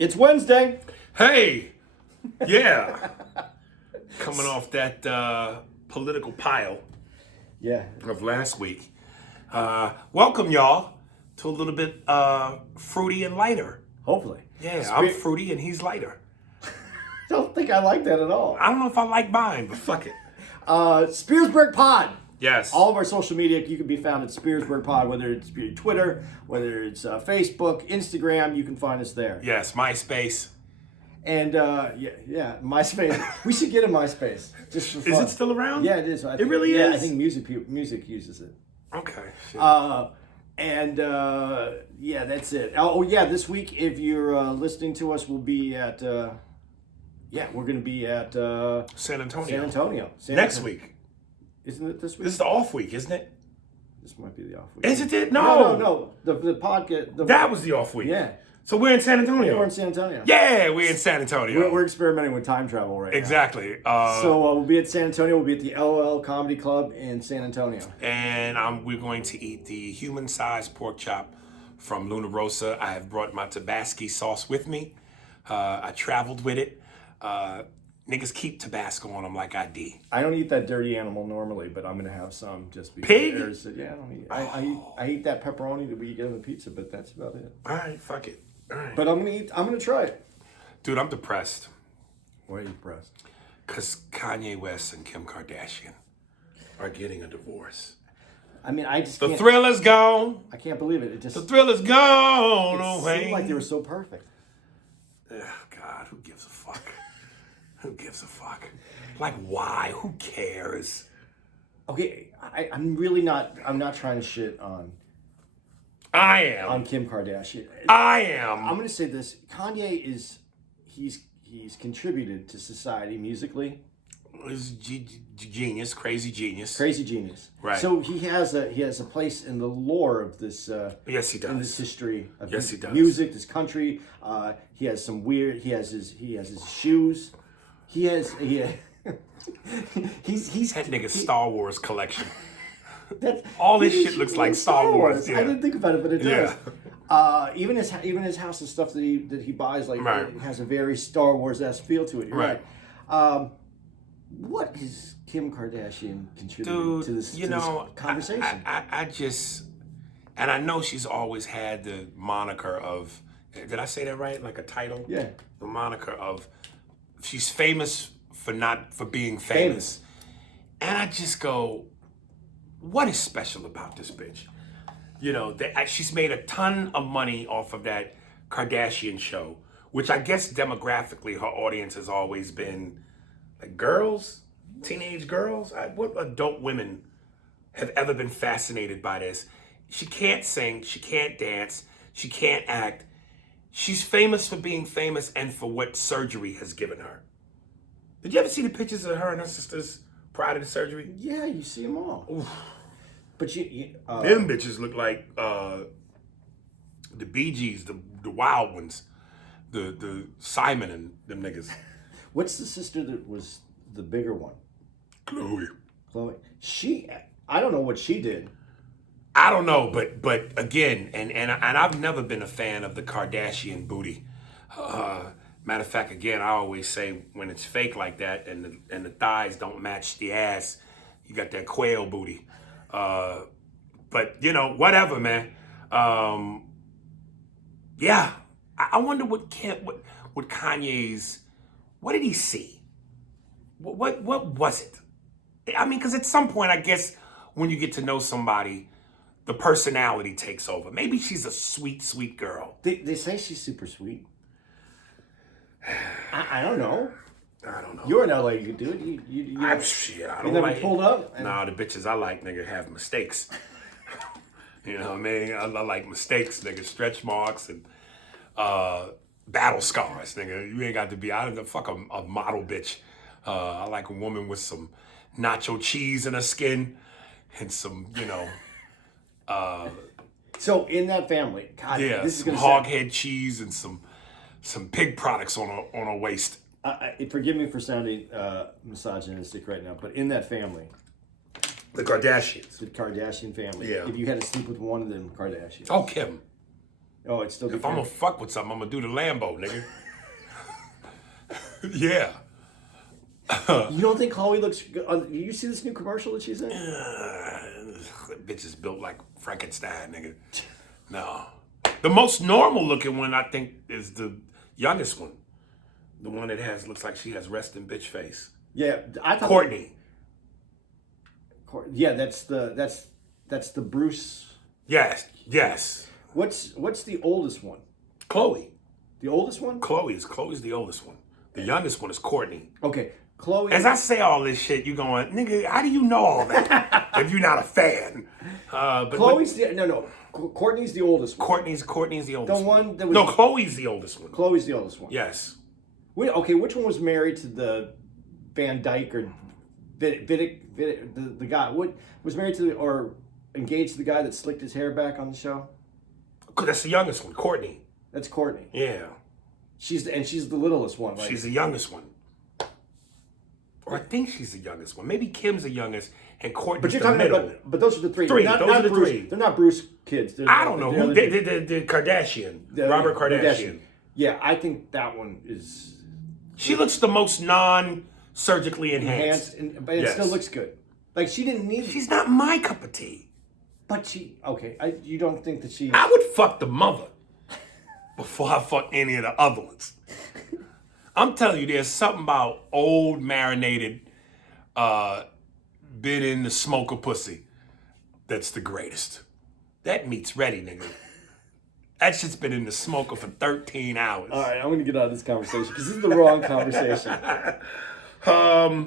It's Wednesday. Hey, yeah. Coming off that political pile Yeah. of last week. Welcome, y'all, to a little bit fruity and lighter. Hopefully. Yeah, I'm fruity and he's lighter. I don't think I like that at all. I don't know if I like mine, but fuck it. Spearsburg Pod. Yes. All of our social media, you can be found at Spearsburg Pod, whether it's Twitter, whether it's Facebook, Instagram, you can find us there. Yes, MySpace. And MySpace. We should get a MySpace. Just for fun. Is it still around? Yeah, it is. It really is? Yeah, I think music uses it. Okay. Shit. That's it. Oh, yeah, this week, if you're listening to us, we'll be at, we're going to be at San Antonio. San Antonio. Next week. Isn't it this week? This is the off week, isn't it? This might be the off week. Is it? No. The podcast. That was the off week. Yeah. So we're in San Antonio. We're in San Antonio. Yeah, we're in San Antonio. We're experimenting with time travel right exactly. now. So we'll be at San Antonio. We'll be at the LOL Comedy Club in San Antonio. And we're going to eat the human-sized pork chop from Luna Rosa. I have brought my Tabasco sauce with me. I traveled with it. Niggas keep Tabasco on them like I do. I don't eat that dirty animal normally, but I'm gonna have some just because. Pig? Yeah, I don't eat. I eat that pepperoni that we get on the pizza, but that's about it. All right, fuck it. All right. But I'm gonna try it. Dude, I'm depressed. Why are you depressed? Because Kanye West and Kim Kardashian are getting a divorce. I mean, I just the thrill is gone. I can't believe it. The thrill is gone away. It seemed like they were so perfect. Oh, God, who gives a fuck? Who gives a fuck? Like, why? Who cares? Okay, I'm really not. I'm not trying to shit on. I am. On Kim Kardashian. I am. I'm going to say this. Kanye is. He's contributed to society musically. He's genius, crazy genius. Crazy genius. Right. So he has a place in the lore of this. Yes, he does. In this history of he does. Music, this country. He has some weird. He has his shoes. He's that nigga's Star Wars collection. All this shit looks like Star Wars. Yeah. I didn't think about it, but it does. Yeah. Even his house and stuff that he buys, like right. It has a very Star Wars-esque feel to it. You're right. What is Kim Kardashian contributing to this conversation? I just, and I know she's always had the moniker of, did I say that right? Like a title? Yeah. The moniker of, she's famous for being famous. And I just go, what is special about this bitch? You know, she's made a ton of money off of that Kardashian show, which I guess demographically her audience has always been like girls, teenage girls. What adult women have ever been fascinated by this? She can't sing, she can't dance, she can't act. She's famous for being famous and for what surgery has given her. Did you ever see the pictures of her and her sisters prior to the surgery? Yeah, you see them all. Oof. But them bitches look like the Bee Gees, the Wild Ones, the Simon and them niggas. What's the sister that was the bigger one? Chloe. I don't know what she did. I don't know, but again, and I've never been a fan of the Kardashian booty. Matter of fact, again, I always say when it's fake like that and the thighs don't match the ass, you got that quail booty. But you know, whatever, man. Yeah, I wonder what Kanye's, what did he see? What was it? I mean, because at some point, I guess when you get to know somebody, the personality takes over. Maybe she's a sweet, sweet girl. They say she's super sweet. I don't know. I don't know. You're in LA, you do it. I don't never like pulled up. Nah, the bitches I like, nigga, have mistakes. You know what I mean? I like mistakes, nigga, stretch marks and battle scars, nigga. You ain't got to be. I don't fuck a model bitch. I like a woman with some nacho cheese in her skin and some, So in that family, God, yeah, this is some hog head cheese and some pig products on her waist. Forgive me for sounding misogynistic right now, but in that family, the Kardashians, the Kardashian family. Yeah. If you had to sleep with one of them Kardashians, oh, Kim. Oh, it's still. If I'm gonna fuck with something, I'm gonna do the Lambo, nigga. Yeah. You don't think Chloe looks good? You see this new commercial that she's in? Bitch is built like Frankenstein, nigga. No. The most normal looking one, I think, is the youngest one. The one that looks like she has resting bitch face. Yeah, I thought Courtney. Yeah, that's the Bruce. Yes. What's the oldest one? Chloe. The oldest one? Chloe's the oldest one. The youngest one is Courtney. Okay, Chloe. As I say all this shit, you going, nigga, how do you know all that if you're not a fan? But Chloe's no. Courtney's the oldest one. Courtney's the oldest The one that was No, Chloe's the oldest one. Chloe's the oldest one. Yes. Okay, which one was married to the Van Dyke or Vidic, the guy? What was married to or engaged to the guy that slicked his hair back on the show? That's the youngest one, Courtney. That's Courtney. Yeah. She's the littlest one, right? She's the youngest one. Or I think she's the youngest one. Maybe Kim's the youngest and Courtney's But you're the talking middle. about, but those are the three. Those are the Bruce, three. They're not Bruce kids. I don't know who. The Kardashian. Robert Kardashian. Yeah, I think that one is. She looks the most non-surgically enhanced. But it still looks good. Like she didn't need. She's not my cup of tea. But you don't think that she. I would fuck the mother before I fuck any of the other ones. I'm telling you, there's something about old marinated, been in the smoker pussy that's the greatest. That meat's ready, nigga. That shit's been in the smoker for 13 hours. All right, I'm gonna get out of this conversation because this is the wrong conversation. All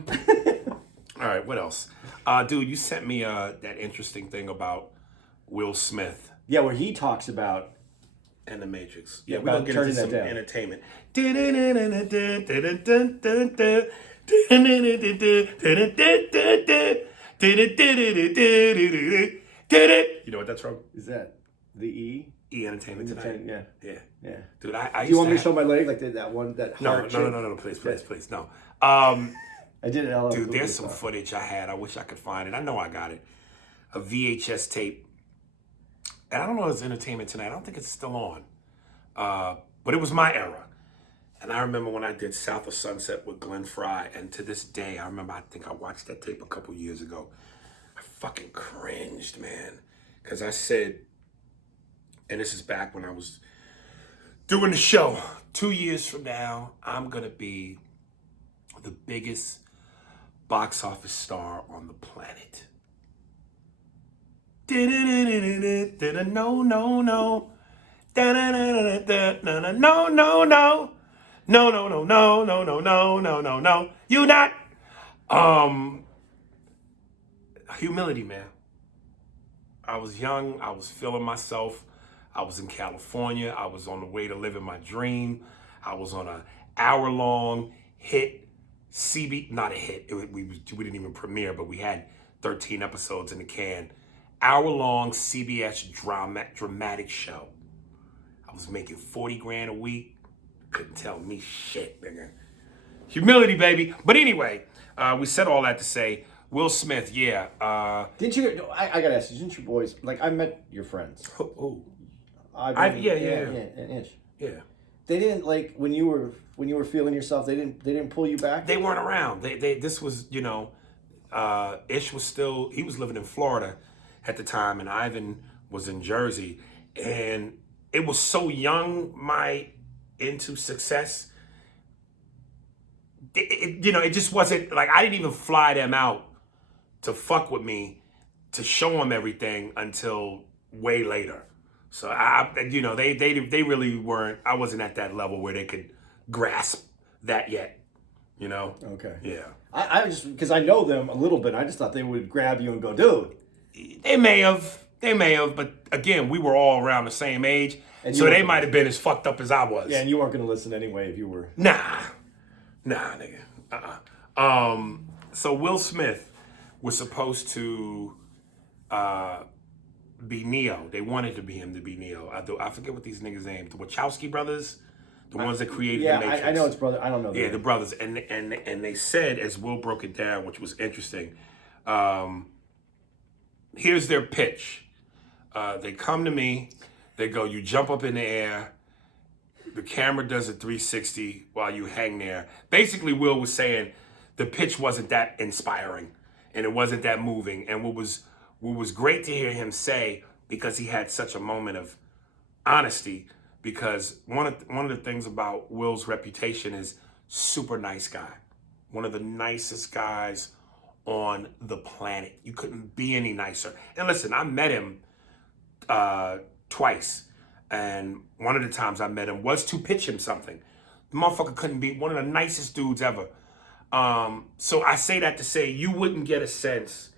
right, what else? Dude, you sent me that interesting thing about Will Smith. Yeah, where he talks about. And the Matrix. Yeah, we're about going to get into some down. entertainment. You know what that's from? Is that the E? E Entertainment Tonight. Yeah. Dude, I Do you want me to show my leg like that one that No, heart please, no. I did it. Dude, there's some footage I had. I wish I could find it. I know I got it. A VHS tape. And I don't know if it's Entertainment Tonight. I don't think it's still on. But it was my era. And I remember when I did South of Sunset with Glenn Fry. And to this day, I think I watched that tape a couple years ago. I fucking cringed, man. Because I said, and this is back when I was doing the show, 2 years from now, I'm going to be the biggest box office star on the planet. No. No. You not. Humility, man. I was young. I was feeling myself. I was in California. I was on the way to living my dream. I was on an hour-long hit not a hit. We didn't even premiere, but we had 13 episodes in the can. Hour-long CBS dramatic show. I was making 40 grand a week. Couldn't tell me shit, nigga. Humility, baby. But anyway, we said all that to say, Will Smith, yeah. Didn't you? I gotta ask you, didn't your boys like? I met your friends. Oh. Yeah. Yeah. They didn't like when you were feeling yourself. They didn't pull you back. They weren't around. This was, Ish was still, he was living in Florida at the time, and Ivan was in Jersey, and it was so young, my into success. It just wasn't like I didn't even fly them out to fuck with me to show them everything until way later. So they really weren't. I wasn't at that level where they could grasp that yet. Okay. Yeah. I just because I know them a little bit. I just thought they would grab you and go, dude. They may have, but again, we were all around the same age, so they might have been as fucked up as I was. Yeah, and you weren't gonna listen anyway if you were. Nah, nigga. So Will Smith was supposed to be Neo. They wanted him to be Neo. I forget what these niggas' names. The Wachowski brothers, the ones that created the Matrix. I know it's brother. I don't know. Yeah, the brothers, and they said, as Will broke it down, which was interesting. Here's their pitch. They come to me They go, you jump up in the air. The camera does a 360 while you hang there. Basically, Will was saying the pitch wasn't that inspiring and it wasn't that moving. And what was great to hear him say, because he had such a moment of honesty, because one of the things about Will's reputation is super nice guy. One of the nicest guys on the planet. You couldn't be any nicer. And listen, I met him twice. And one of the times I met him was to pitch him something. The motherfucker couldn't be one of the nicest dudes ever. So I say that to say you wouldn't get a sense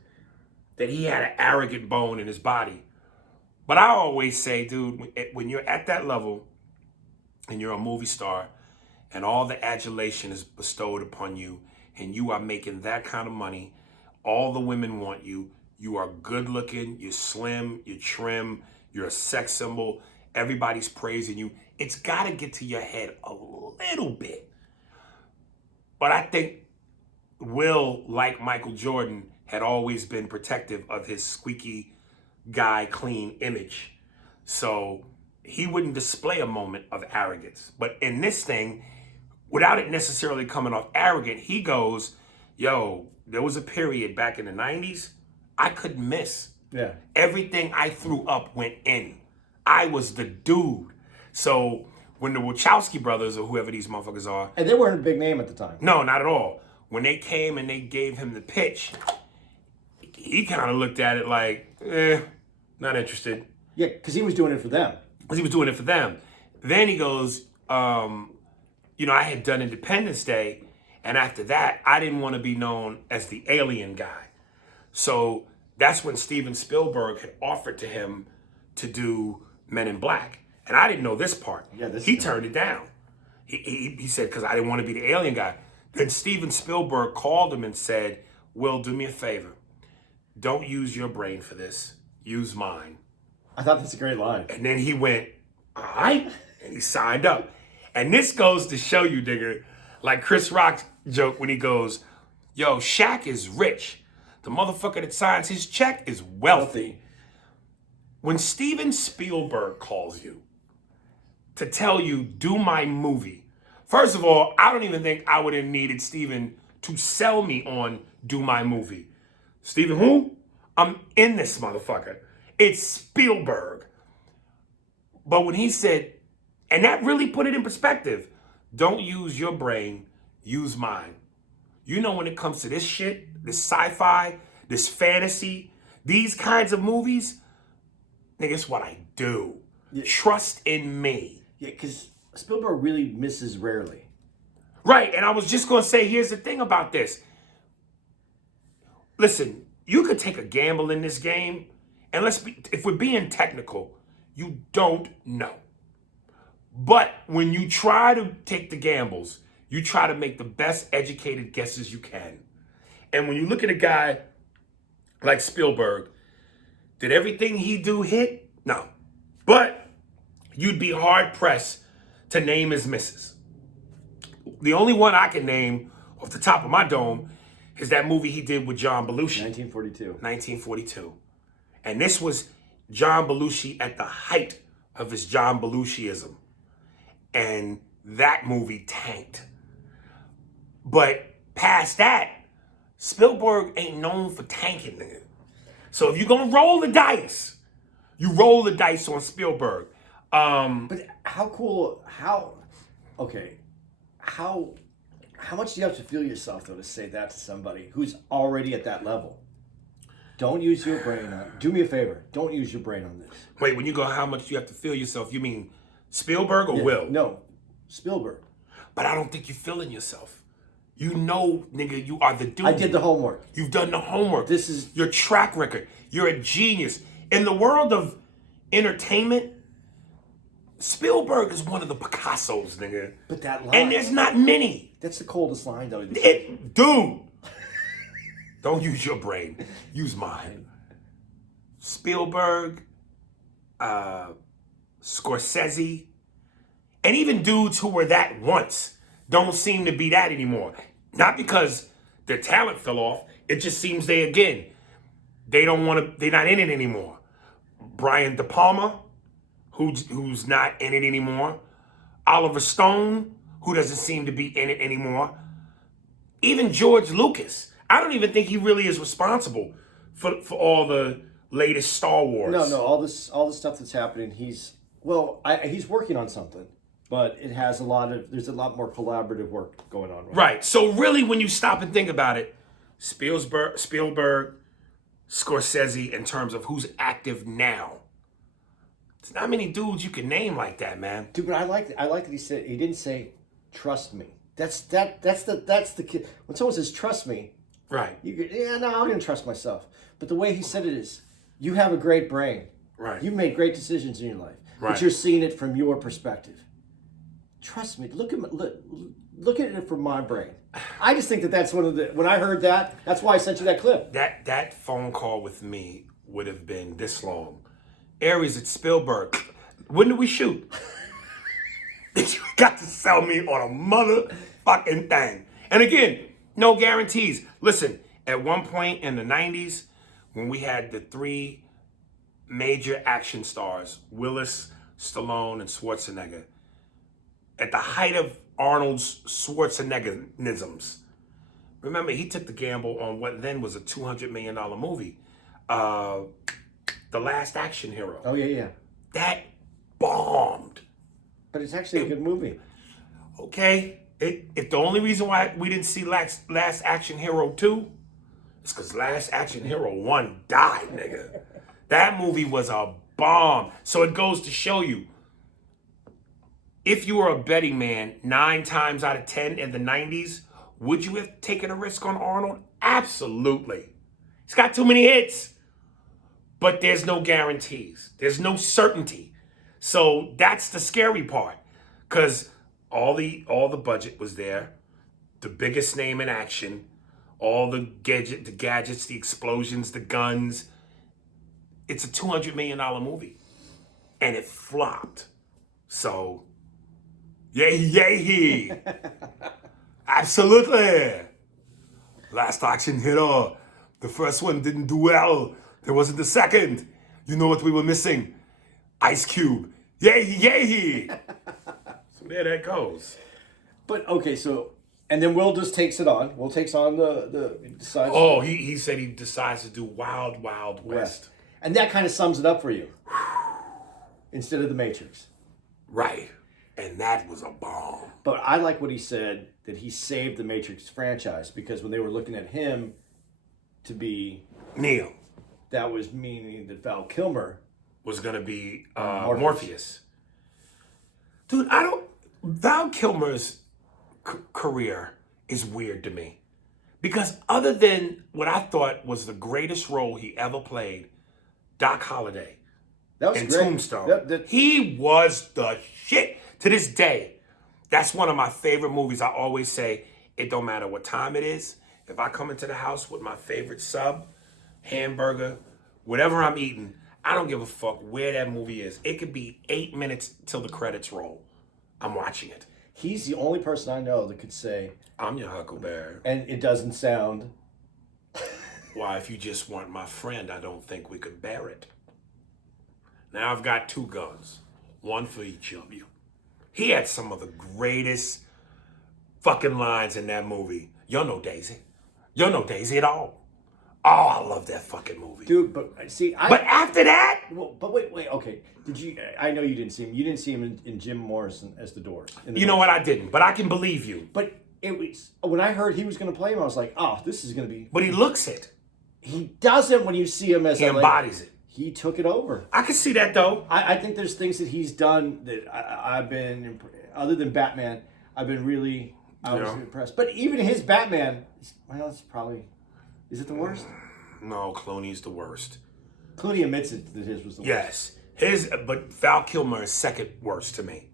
that he had an arrogant bone in his body. But I always say, dude, when you're at that level and you're a movie star and all the adulation is bestowed upon you and you are making that kind of money, all the women want you, you are good looking, you're slim, you're trim, you're a sex symbol, everybody's praising you. It's got to get to your head a little bit. But I think Will, like Michael Jordan, had always been protective of his squeaky guy clean image. So he wouldn't display a moment of arrogance. But in this thing, without it necessarily coming off arrogant, he goes, yo, there was a period back in the 90s, I couldn't miss. Yeah. Everything I threw up went in. I was the dude. So when the Wachowski brothers or whoever these motherfuckers are. And they weren't a big name at the time. No, not at all. When they came and they gave him the pitch, he kind of looked at it like, not interested. Yeah, because he was doing it for them. Because he was doing it for them. Then he goes, I had done Independence Day. And after that, I didn't want to be known as the alien guy. So that's when Steven Spielberg had offered to him to do Men in Black. And I didn't know this part. Yeah, he turned it down. He said, because I didn't want to be the alien guy. Then Steven Spielberg called him and said, Will, do me a favor. Don't use your brain for this. Use mine. I thought that's a great line. And then he went, all right. And he signed up. And this goes to show you, digger, like Chris Rock's joke when he goes, yo, Shaq is rich. The motherfucker that signs his check is wealthy. When Steven Spielberg calls you to tell you, do my movie, first of all, I don't even think I would have needed Steven to sell me on do my movie. Steven who? I'm in this motherfucker. It's Spielberg. But when he said, and that really put it in perspective, don't use your brain, use mine. You know, when it comes to this shit, this sci-fi, this fantasy, these kinds of movies, nigga, it's what I do. Yeah. Trust in me. Yeah, because Spielberg really misses rarely. Right, and I was just going to say, here's the thing about this. Listen, you could take a gamble in this game, and if we're being technical, you don't know. But when you try to take the gambles, you try to make the best educated guesses you can. And when you look at a guy like Spielberg, did everything he do hit? No. But you'd be hard pressed to name his misses. The only one I can name off the top of my dome is that movie he did with John Belushi. 1942. And this was John Belushi at the height of his John Belushiism. And that movie tanked. But past that, Spielberg ain't known for tanking, nigga. So if you're gonna roll the dice, you roll the dice on Spielberg. But how much do you have to feel yourself, though, to say that to somebody who's already at that level? Don't use your brain on it. Do me a favor. Don't use your brain on this. Wait, when you go, how much do you have to feel yourself? You mean Spielberg or Will? No, Spielberg. But I don't think you're feeling yourself. You know, nigga, you are the dude. I did the homework. You've done the homework. This is your track record. You're a genius. In the world of entertainment, Spielberg is one of the Picassos, nigga. But that line. And there's not many. That's the coldest line, though. Dude. Don't use your brain. Use mine. Spielberg, Scorsese, and even dudes who were that once don't seem to be that anymore. Not because their talent fell off. It just seems they're not in it anymore. Brian De Palma, who's not in it anymore. Oliver Stone, who doesn't seem to be in it anymore. Even George Lucas. I don't even think he really is responsible for all the latest Star Wars. No, all this stuff that's happening. He's working on something, but there's a lot more collaborative work going on. Right. So really, when you stop and think about it, Spielberg, Scorsese, in terms of who's active now, there's not many dudes you can name like that, man. Dude, but I like that he didn't say trust me. That's the kid. When someone says trust me, right? I'm gonna trust myself. But the way he said it is, you have a great brain. Right. You've made great decisions in your life, right. But you're seeing it from your perspective. Trust me. Look at it from my brain. I just think that's when I heard that, that's why I sent you that clip. That phone call with me would have been this long. Aries at Spielberg. When did we shoot? You got to sell me on a motherfucking thing. And again, no guarantees. Listen, at one point in the 90s, when we had the three major action stars, Willis, Stallone, and Schwarzenegger, at the height of Arnold's Schwarzeneggerisms, remember, he took the gamble on what then was a $200 million movie, The Last Action Hero. Oh, yeah. That bombed. But it's actually a good movie. Okay. If the only reason why we didn't see Last Action Hero 2 is because Last Action Hero 1 died, nigga. That movie was a bomb. So it goes to show you, if you were a betting man 9 times out of 10 in the 90s, would you have taken a risk on Arnold? Absolutely. He's got too many hits. But there's no guarantees. There's no certainty. So that's the scary part. Because all the budget was there. The biggest name in action. All the gadgets, the explosions, the guns. It's a $200 million movie. And it flopped. So, yay. Absolutely. Last Action Hero. The first one didn't do well. There wasn't the second. You know what we were missing? Ice Cube. Yay. So there that goes. But, okay, so, and then Will just takes it on. Will takes on decides. Oh, he said he decides to do Wild West. And that kind of sums it up for you. Instead of The Matrix. Right. And that was a bomb. But I like what he said, that he saved the Matrix franchise, because when they were looking at him to be Neo, that was meaning that Val Kilmer was going to be Morpheus. Dude, Val Kilmer's career is weird to me. Because other than what I thought was the greatest role he ever played, Doc Holliday in Tombstone, he was the shit. To this day, that's one of my favorite movies. I always say, it don't matter what time it is. If I come into the house with my favorite sub, hamburger, whatever I'm eating, I don't give a fuck where that movie is. It could be 8 minutes till the credits roll. I'm watching it. He's the only person I know that could say, I'm your Huckleberry. And it doesn't sound... Why, if you just want my friend, I don't think we could bear it. Now I've got 2 guns. One for each of you. He had some of the greatest fucking lines in that movie. You know Daisy. You know Daisy at all. Oh, I love that fucking movie. Dude, but see, But after that... Well, but wait, okay. I know you didn't see him. You didn't see him in Jim Morrison as the Doors. You know what? I didn't, but I can believe you. But it was, when I heard he was going to play him, I was like, oh, this is going to be... But he looks it. He doesn't when you see him as he embodies it. He took it over. I can see that, though. I think there's things that he's done that I've been, other than Batman, I've been really, I was impressed. But even his Batman, well, it's probably, is it the worst? No, Clooney's the worst. Clooney admits it that his was the worst. Yes. But Val Kilmer is second worst to me.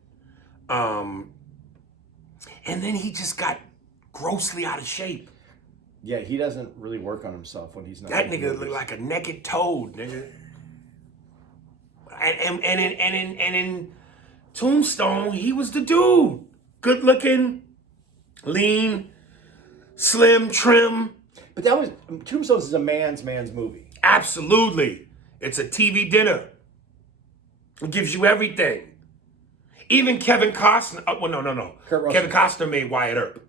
And then he just got grossly out of shape. Yeah, he doesn't really work on himself when he's not. That nigga look like a naked toad, nigga. And in Tombstone, he was the dude. Good looking, lean, slim, trim. But that was, Tombstone is a man's movie. Absolutely. It's a TV dinner. It gives you everything. Even Kevin Costner. No. Kurt Russell. Kevin Costner made Wyatt Earp.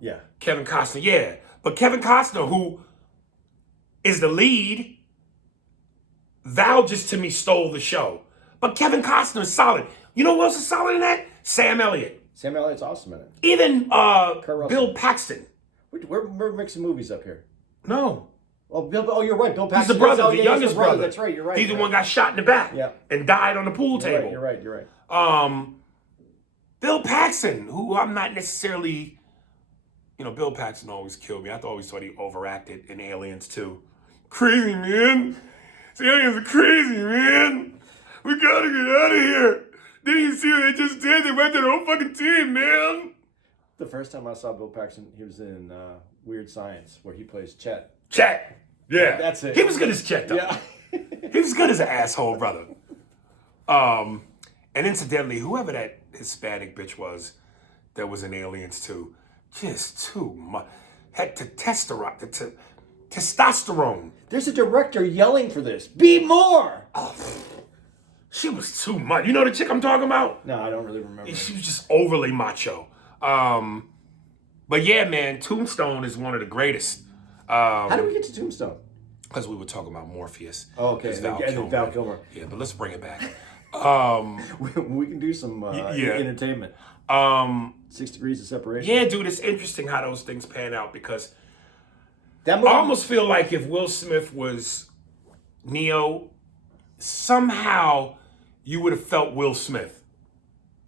Yeah. Kevin Costner, yeah. But Kevin Costner, who is the lead, Val just to me stole the show. But Kevin Costner is solid. You know who else is solid in that? Sam Elliott. Sam Elliott's awesome in it. Even Russell. Bill Paxton. We're mixing movies up here. No. Oh, you're right. Bill Paxton. He's the brother, Oh, the yeah, youngest brother. That's right. You're right. He's the one got shot in the back and died on the pool table. You're right. Bill Paxton, who I'm not necessarily, Bill Paxton always killed me. I always thought he overacted in Aliens too. Crazy, man. The aliens are crazy, man. We gotta get out of here. Didn't you see what they just did? They went to the whole fucking team, man. The first time I saw Bill Paxton, he was in Weird Science, where he plays Chet. Chet. Yeah. That's it. He was good as Chet, though. Yeah. He was good as an asshole brother. And incidentally, whoever that Hispanic bitch was that was in Aliens 2, just too much. Had testosterone. There's a director yelling for this. Be more! Oh, she was too much. You know the chick I'm talking about? No, I don't really remember. She was just overly macho. But yeah, man, Tombstone is one of the greatest. How did we get to Tombstone? Because we were talking about Morpheus. Oh, okay. And Val Kilmer. Yeah, but let's bring it back. We can do some entertainment. 6 Degrees of Separation. Yeah, dude, it's interesting how those things pan out because that movie, I almost feel like if Will Smith was Neo, somehow you would have felt Will Smith.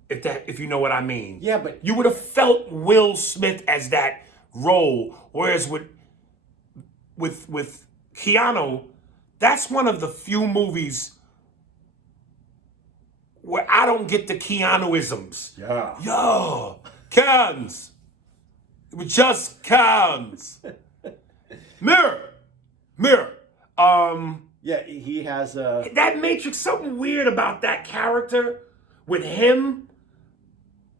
If you know what I mean. Yeah, but you would have felt Will Smith as that role, whereas with Keanu, that's one of the few movies where I don't get the Keanu-isms. Yeah. Yo, cans. It was just cans. Mirror. Yeah, he has a... That Matrix, something weird about that character with him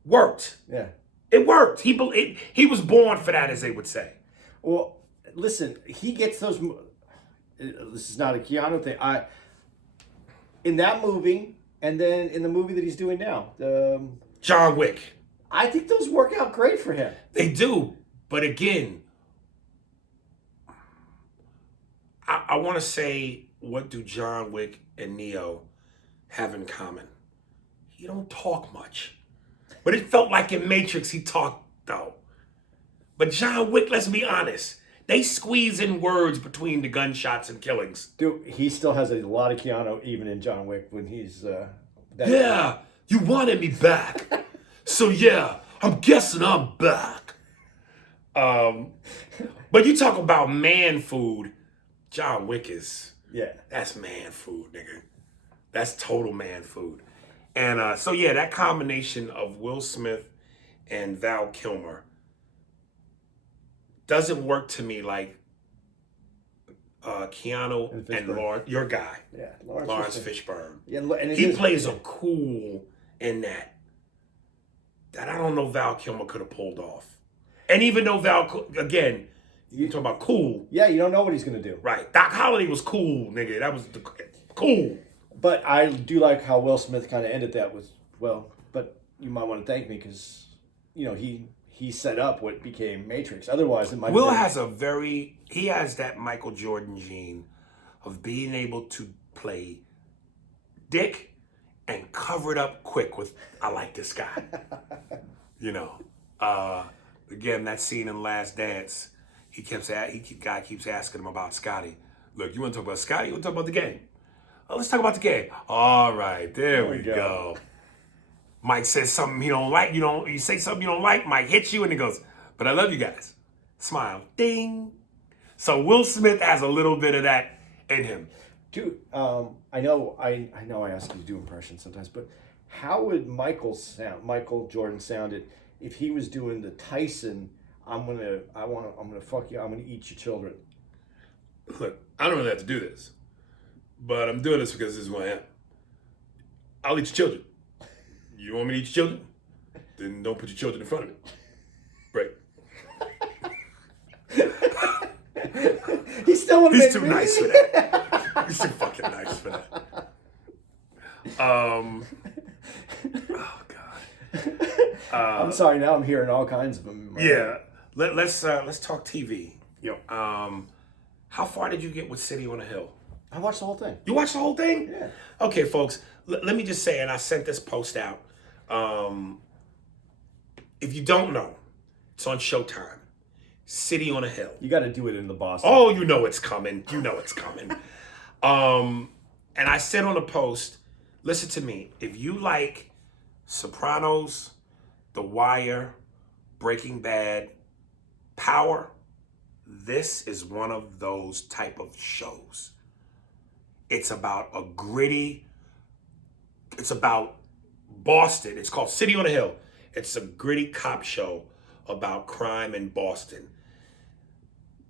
worked. Yeah. It worked. He was born for that, as they would say. Well, listen, he gets those... This is not a Keanu thing. In that movie, and then in the movie that he's doing now, John Wick. I think those work out great for him. They do. But again, I want to say, what do John Wick and Neo have in common? He don't talk much. But it felt like in Matrix he talked, though. But John Wick, let's be honest, they squeeze in words between the gunshots and killings. Dude, he still has a lot of Keanu even in John Wick when he's... Yeah, you wanted me back. So yeah, I'm guessing I'm back. But you talk about man food, John Wick is... Yeah. That's man food, nigga. That's total man food. And so yeah, that combination of Will Smith and Val Kilmer doesn't work to me like Keanu and Lawrence, your guy. Yeah, Lawrence Fishburne. Yeah, and he plays a cool in that I don't know Val Kilmer could have pulled off. And even though again, you talk about cool. Yeah, you don't know what he's going to do. Right. Doc Holliday was cool, nigga. That was cool. But I do like how Will Smith kind of ended that with, but you might want to thank me because, he set up what became Matrix. Otherwise, it might Will has he has that Michael Jordan gene of being able to play dick and cover it up quick with, I like this guy. Again, that scene in Last Dance, guy keeps asking him about Scotty. Look, you want to talk about Scotty? You want to talk about the game? Oh, let's talk about the game. All right, there we go. Mike says something he don't like. You say something you don't like. Mike hits you and he goes, "But I love you guys." Smile, ding. So Will Smith has a little bit of that in him. Dude, I know I ask you to do impressions sometimes, but how would Michael Jordan sounded if he was doing the Tyson? I'm gonna fuck you. I'm gonna eat your children. Look, I don't really have to do this, but I'm doing this because this is who I am. I'll eat your children. You want me to eat your children? Then don't put your children in front of me. Right. He's too nice for that. He's too fucking nice for that. Oh God. I'm sorry. Now I'm hearing all kinds of them. Yeah. Let's talk TV. Yo. How far did you get with City on a Hill? I watched the whole thing. You watched the whole thing? Yeah. Okay, folks. Let me just say, and I sent this post out. If you don't know, it's on Showtime. City on a Hill. You got to do it in the Boston. Oh, you know it's coming. You know it's coming. And I said on a post, listen to me. If you like Sopranos, The Wire, Breaking Bad, Power, this is one of those type of shows. It's about a gritty, it's about Boston. It's called City on a Hill. It's a gritty cop show about crime in Boston.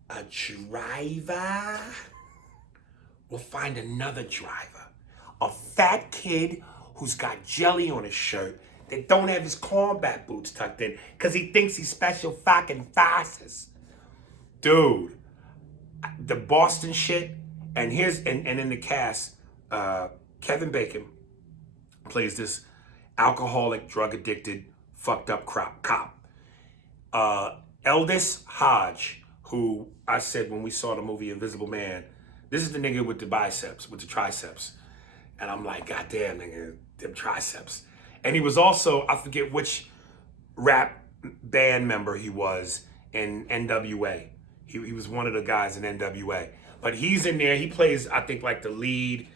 A driver will find another driver. A fat kid who's got jelly on his shirt that don't have his combat boots tucked in because he thinks he's special fucking forces. Dude, the Boston shit, and in the cast, Kevin Bacon plays this alcoholic, drug addicted, fucked up cop. Eldest Hodge, who I said when we saw the movie Invisible Man, this is the nigga with the biceps, with the triceps. And I'm like, God damn, nigga, them triceps. And he was also, I forget which rap band member he was in NWA. He was one of the guys in NWA. But he's in there, he plays, I think, like the lead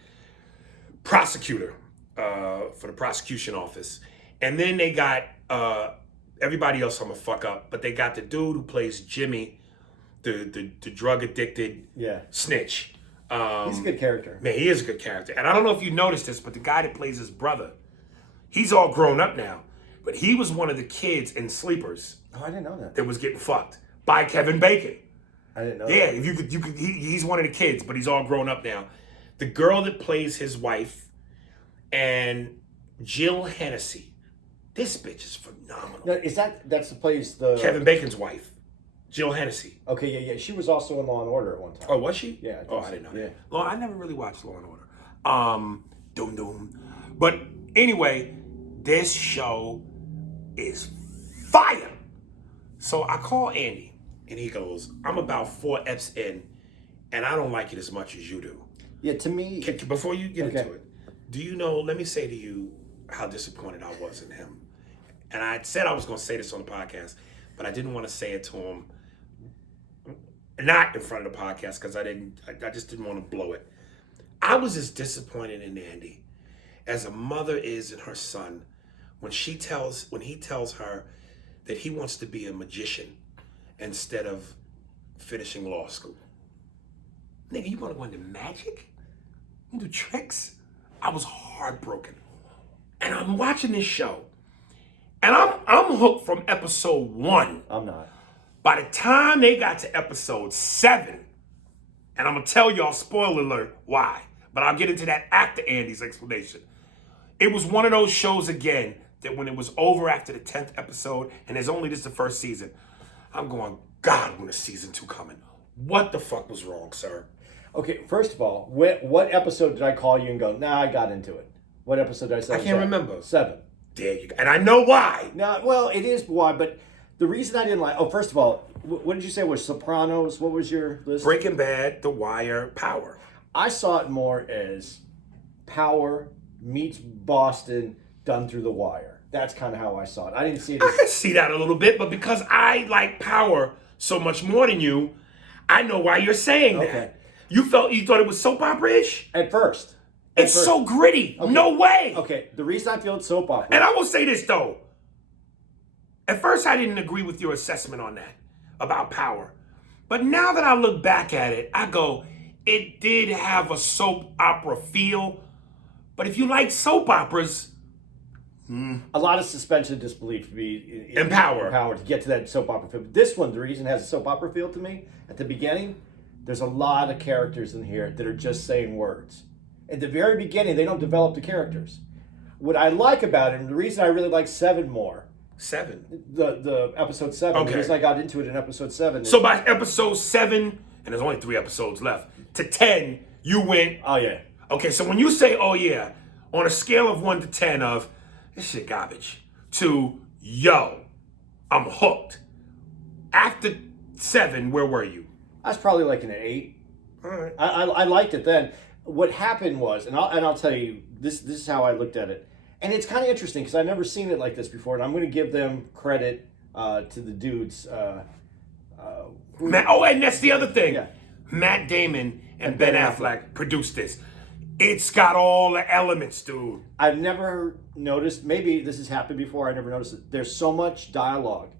prosecutor for the prosecution office. And then they got everybody else I'm gonna fuck up, but they got the dude who plays Jimmy, the drug addicted snitch. He's a good character. Man, he is a good character. And I don't know if you noticed this, but the guy that plays his brother, he's all grown up now. But he was one of the kids in Sleepers. Oh, I didn't know that. That was getting fucked by Kevin Bacon. I didn't know Yeah, that. if you could, he's one of the kids, but he's all grown up now. The girl that plays his wife and Jill Hennessy. This bitch is phenomenal. No, that's the place the Kevin Bacon's wife, Jill Hennessy. Okay, yeah. She was also in Law and Order at one time. Oh, was she? Yeah. I didn't know that. Yeah. Law, I never really watched Law and Order. Doom. But anyway, this show is fire. So I call Andy, and he goes, I'm about 4 F's in, and I don't like it as much as you do. Yeah, to me... Before you get into it, do you know, let me say to you how disappointed I was in him. And I said I was going to say this on the podcast, but I didn't want to say it to him, not in front of the podcast, because I just didn't want to blow it. I was as disappointed in Andy as a mother is in her son when he tells her that he wants to be a magician instead of finishing law school. Nigga, you want to go into magic? You do tricks? I was heartbroken. And I'm watching this show, and I'm hooked from episode 1. I'm not. By the time they got to episode 7, and I'm going to tell y'all, spoiler alert, why. But I'll get into that after Andy's explanation. It was one of those shows, again, that when it was over after the 10th episode, and there's only this the first season, I'm going, God, when is season 2 coming? What the fuck was wrong, sir? Okay, first of all, what episode did I call you and go, nah, I got into it? What episode did I say? I can't remember. 7. There you go. And I know why. No, well, it is why, but the reason I didn't like... Oh, first of all, what did you say was Sopranos? What was your list? Breaking Bad, The Wire, Power. I saw it more as Power meets Boston done through The Wire. That's kind of how I saw it. I didn't see it as... I can see that a little bit, but because I like Power so much more than you, I know why you're saying that. Okay. You thought it was soap opera-ish? At first. It's so gritty. Okay. No way. Okay, the reason I feel it's soap opera... And I will say this, though. At first, I didn't agree with your assessment on that, about Power. But now that I look back at it, I go, it did have a soap opera feel. But if you like soap operas... A lot of suspension of disbelief to be... in Power. To get to that soap opera feel. But this one, the reason it has a soap opera feel to me, at the beginning, there's a lot of characters in here that are just saying words. At the very beginning, they don't develop the characters. What I like about it, and the reason I really like 7 more... 7? The episode 7. Okay. The reason I got into it in episode 7... So by episode 7, and there's only 3 episodes left, to 10, you went... Oh, yeah. Okay, so when you say, oh, yeah, On a scale of 1 to 10 of, this shit garbage, to, yo, I'm hooked. After 7, where were you? I was probably like an 8. All right. I liked it then. What happened was, and I'll tell you, this is how I looked at it. And it's kind of interesting because I've never seen it like this before, and I'm going to give them credit to the dudes. And that's the other thing. Yeah. Matt Damon and Ben Affleck produced this. It's got all the elements, dude. I've never noticed, maybe this has happened before, I never noticed it. There's so much dialogue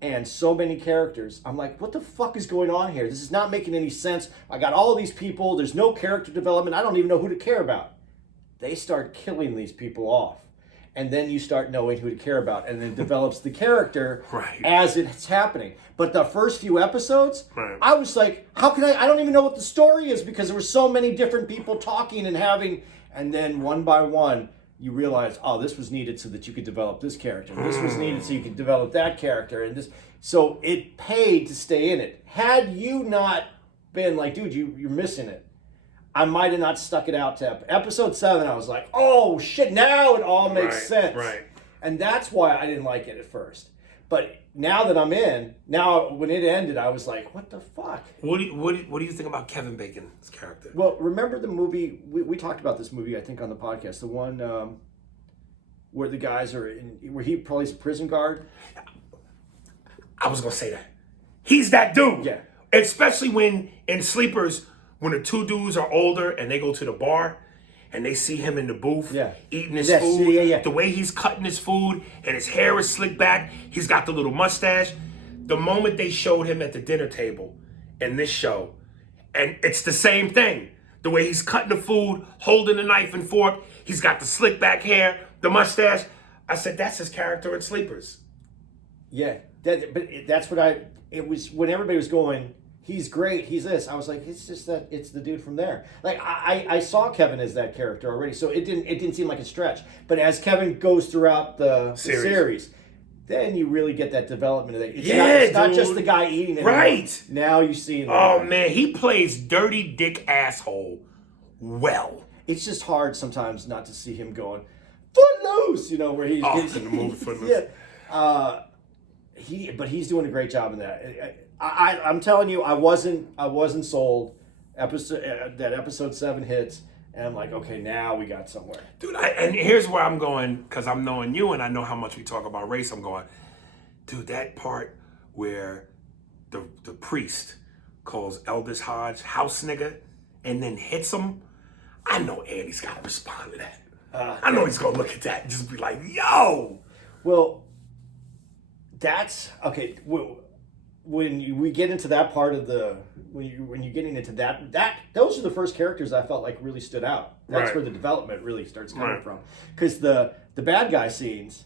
and so many characters. I'm like, what the fuck is going on here? This is not making any sense. I got all these people. There's no character development. I don't even know who to care about. They start killing these people off. And then you start knowing who to care about. And then develops the character as it's happening. But the first few episodes, I was like, how can I don't even know what the story is because there were so many different people talking and having. And then one by one, you realize, oh, this was needed so that you could develop this character. This was needed so you could develop that character. And this, so it paid to stay in it. Had you not been like, dude, you're missing it, I might have not stuck it out to episode 7. I was like, oh shit, now it all makes sense. Right. And that's why I didn't like it at first. But now that I'm in, now when it ended, I was like, what the fuck? What do you think about Kevin Bacon's character? Well, remember the movie, we talked about this movie, I think, on the podcast, the one where the guys are in, where he plays a prison guard. I was going to say that. He's that dude. Yeah. Especially when in Sleepers, when the 2 dudes are older and they go to the bar and they see him in the booth eating his food, the way he's cutting his food and his hair is slicked back, he's got the little mustache. The moment they showed him at the dinner table in this show, and it's the same thing. The way he's cutting the food, holding the knife and fork, he's got the slick back hair, the mustache. I said, that's his character in Sleepers. Yeah, but that's what it was when everybody was going, he's great, he's this. I was like, it's just that it's the dude from there. Like I saw Kevin as that character already, so it didn't seem like a stretch. But as Kevin goes throughout the series, then you really get that development of it. It's not just the guy eating it. Right. Now you see. Man, he plays dirty dick asshole well. It's just hard sometimes not to see him going Footloose, where he's in the movie Footloose. But he's doing a great job in that. I'm telling you, I wasn't sold. Episode 7 hits, and I'm like, okay, now we got somewhere, dude. And here's where I'm going, because I'm knowing you, and I know how much we talk about race. I'm going, dude, that part where the priest calls Elders Hodge house nigga, and then hits him. I know Andy's got to respond to that. I know he's gonna look at that and just be like, yo. Well, that's okay. When we get into that part of when you're getting into that those are the first characters I felt like really stood out. That's where the development really starts coming from. Because the bad guy scenes,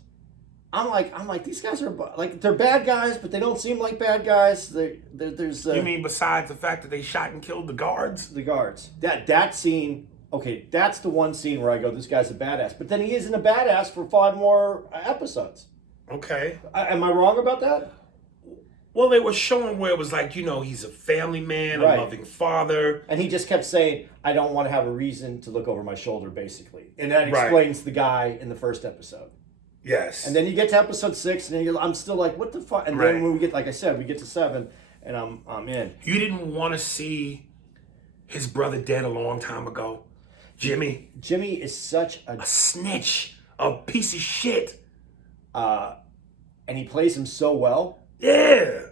I'm like these guys are like, they're bad guys, but they don't seem like bad guys. There's you mean besides the fact that they shot and killed the guards? The guards. That scene. Okay, that's the one scene where I go, this guy's a badass. But then he isn't a badass for 5 more episodes. Okay. Am I wrong about that? Well, they were showing where it was like, he's a family man, a loving father. And he just kept saying, I don't want to have a reason to look over my shoulder, basically. And that explains the guy in the first episode. Yes. And then you get to episode 6, and I'm still like, what the fuck? And then when we get, like I said, we get to 7, and I'm in. You didn't want to see his brother dead a long time ago? Jimmy is such a snitch, a piece of shit. And he plays him so well. Yeah.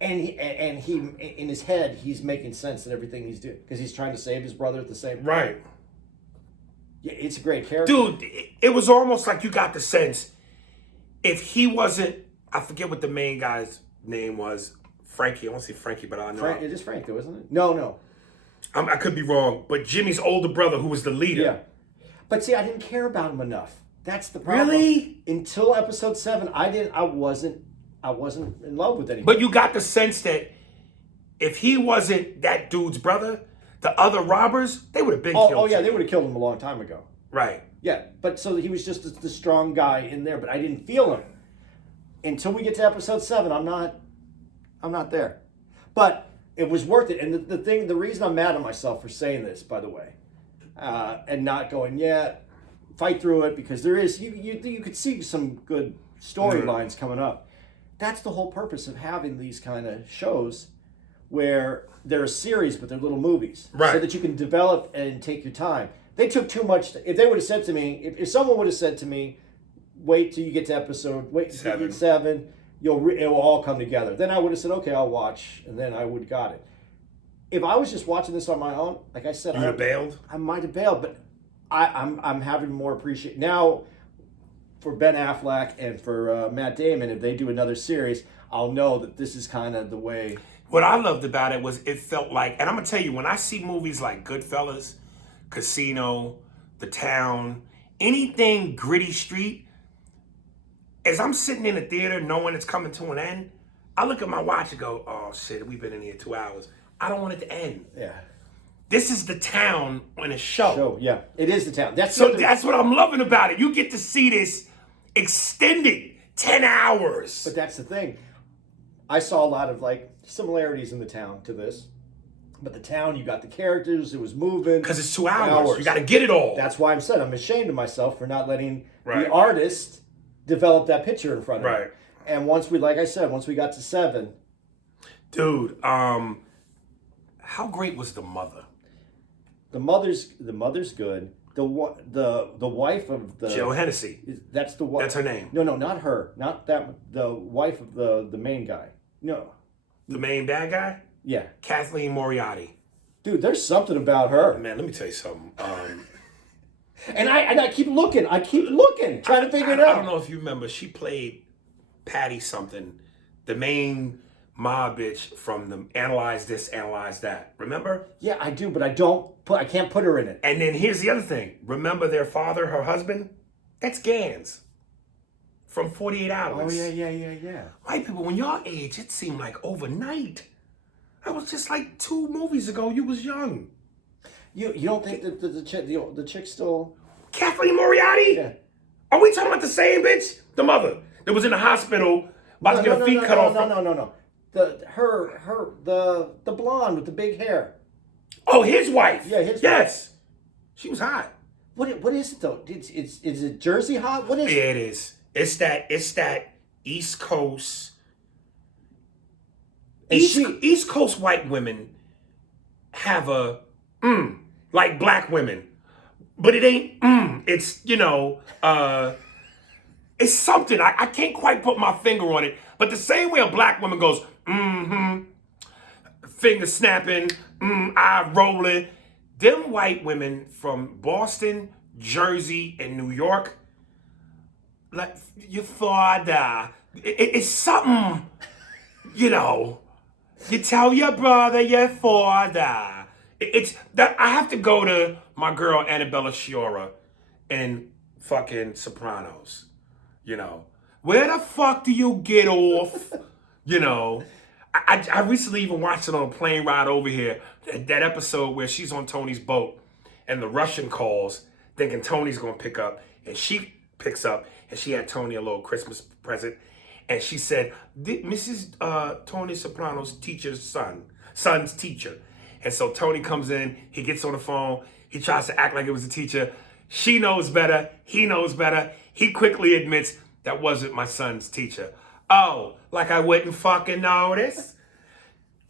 And he in his head, he's making sense in everything he's doing because he's trying to save his brother at the same time. Right. Yeah, it's a great character. Dude, it was almost like you got the sense, if he wasn't, I forget what the main guy's name was, Frankie. I want to say Frankie, but I know. It is Frank, though, isn't it? No. I could be wrong, but Jimmy's older brother, who was the leader. Yeah. But see, I didn't care about him enough. That's the problem. Really? Until episode 7, I wasn't in love with anybody. But you got the sense that if he wasn't that dude's brother, the other robbers, they would have been killed. Oh yeah, they would have killed him a long time ago. Right. Yeah, but so he was just the strong guy in there, but I didn't feel him. Until we get to episode 7, I'm not there. But it was worth it. And the reason I'm mad at myself for saying this, by the way, and not going, fight through it, because there is, you could see some good storylines coming up. That's the whole purpose of having these kind of shows where they're a series, but they're little movies. Right. So that you can develop and take your time. They took too much. If they would have said to me, if someone would have said to me, wait till you get to wait till you get 7, it will all come together. Then I would have said, okay, I'll watch, and then I would have got it. If I was just watching this on my own, like I said, you would have bailed? I might have bailed, but I'm having more appreciation now for Ben Affleck and for Matt Damon. If they do another series, I'll know that this is kind of the way. What I loved about it was it felt like, and I'm gonna tell you, when I see movies like Goodfellas, Casino, The Town, anything gritty street, as I'm sitting in the theater knowing it's coming to an end, I look at my watch and go, oh shit, we've been in here 2 hours. I don't want it to end. Yeah. This is The Town on a show. Yeah, it is The Town. That's what I'm loving about it. You get to see this extended 10 hours. But that's the thing. I saw a lot of similarities in The Town to this. But The Town, you got the characters, it was moving. Because it's 2 hours. You got to get it all. That's why I'm ashamed of myself for not letting Right. the artist develop that picture in front of me. Right. And once we got to 7. Dude, how great was the mother? The mother's good. The wife of the Jill Hennessy. That's the wife. That's her name. No, not her. Not that. The wife of the main guy. No. The main bad guy? Yeah. Kathleen Moriarty. Dude, there's something about her. Man, let me tell you something. And I keep looking. Trying to figure it out. I don't know if you remember. She played Patty something, the main mob bitch from the Analyze This, Analyze That. Remember? Yeah, I do, but I can't put her in it. And then here's the other thing. Remember their father, her husband? That's Gans from 48 Hours. Oh, yeah. White people, when y'all age, it seemed like overnight. That was just like 2 movies ago. You was young. You don't think that the chick still... Kathleen Moriarty? Yeah. Are we talking about the same bitch? The mother that was in the hospital about to get her feet cut off. No. The blonde with the big hair. Oh, his wife. Yeah, his wife. Yes. She was hot. What is it though? Is it Jersey hot? What is it? Yeah, it is. It's that East Coast. East Coast white women have a like black women. But it ain't it's it's something. I can't quite put my finger on it. But the same way a black woman goes, finger snapping, eye rolling. Them white women from Boston, Jersey, and New York, like your father, it's something, you tell your brother, your father. It's that I have to go to my girl Annabella Sciorra in fucking Sopranos. Where the fuck do you get off? I recently even watched it on a plane ride over here. That episode where she's on Tony's boat and the Russian calls thinking Tony's gonna pick up, and she picks up and she had Tony a little Christmas present, and she said, Mrs. Tony Soprano's teacher's son's teacher. And so Tony comes in, he gets on the phone, he tries to act like it was a teacher. She knows better, he knows better. He quickly admits, that wasn't my son's teacher. Oh, like I wouldn't fucking notice?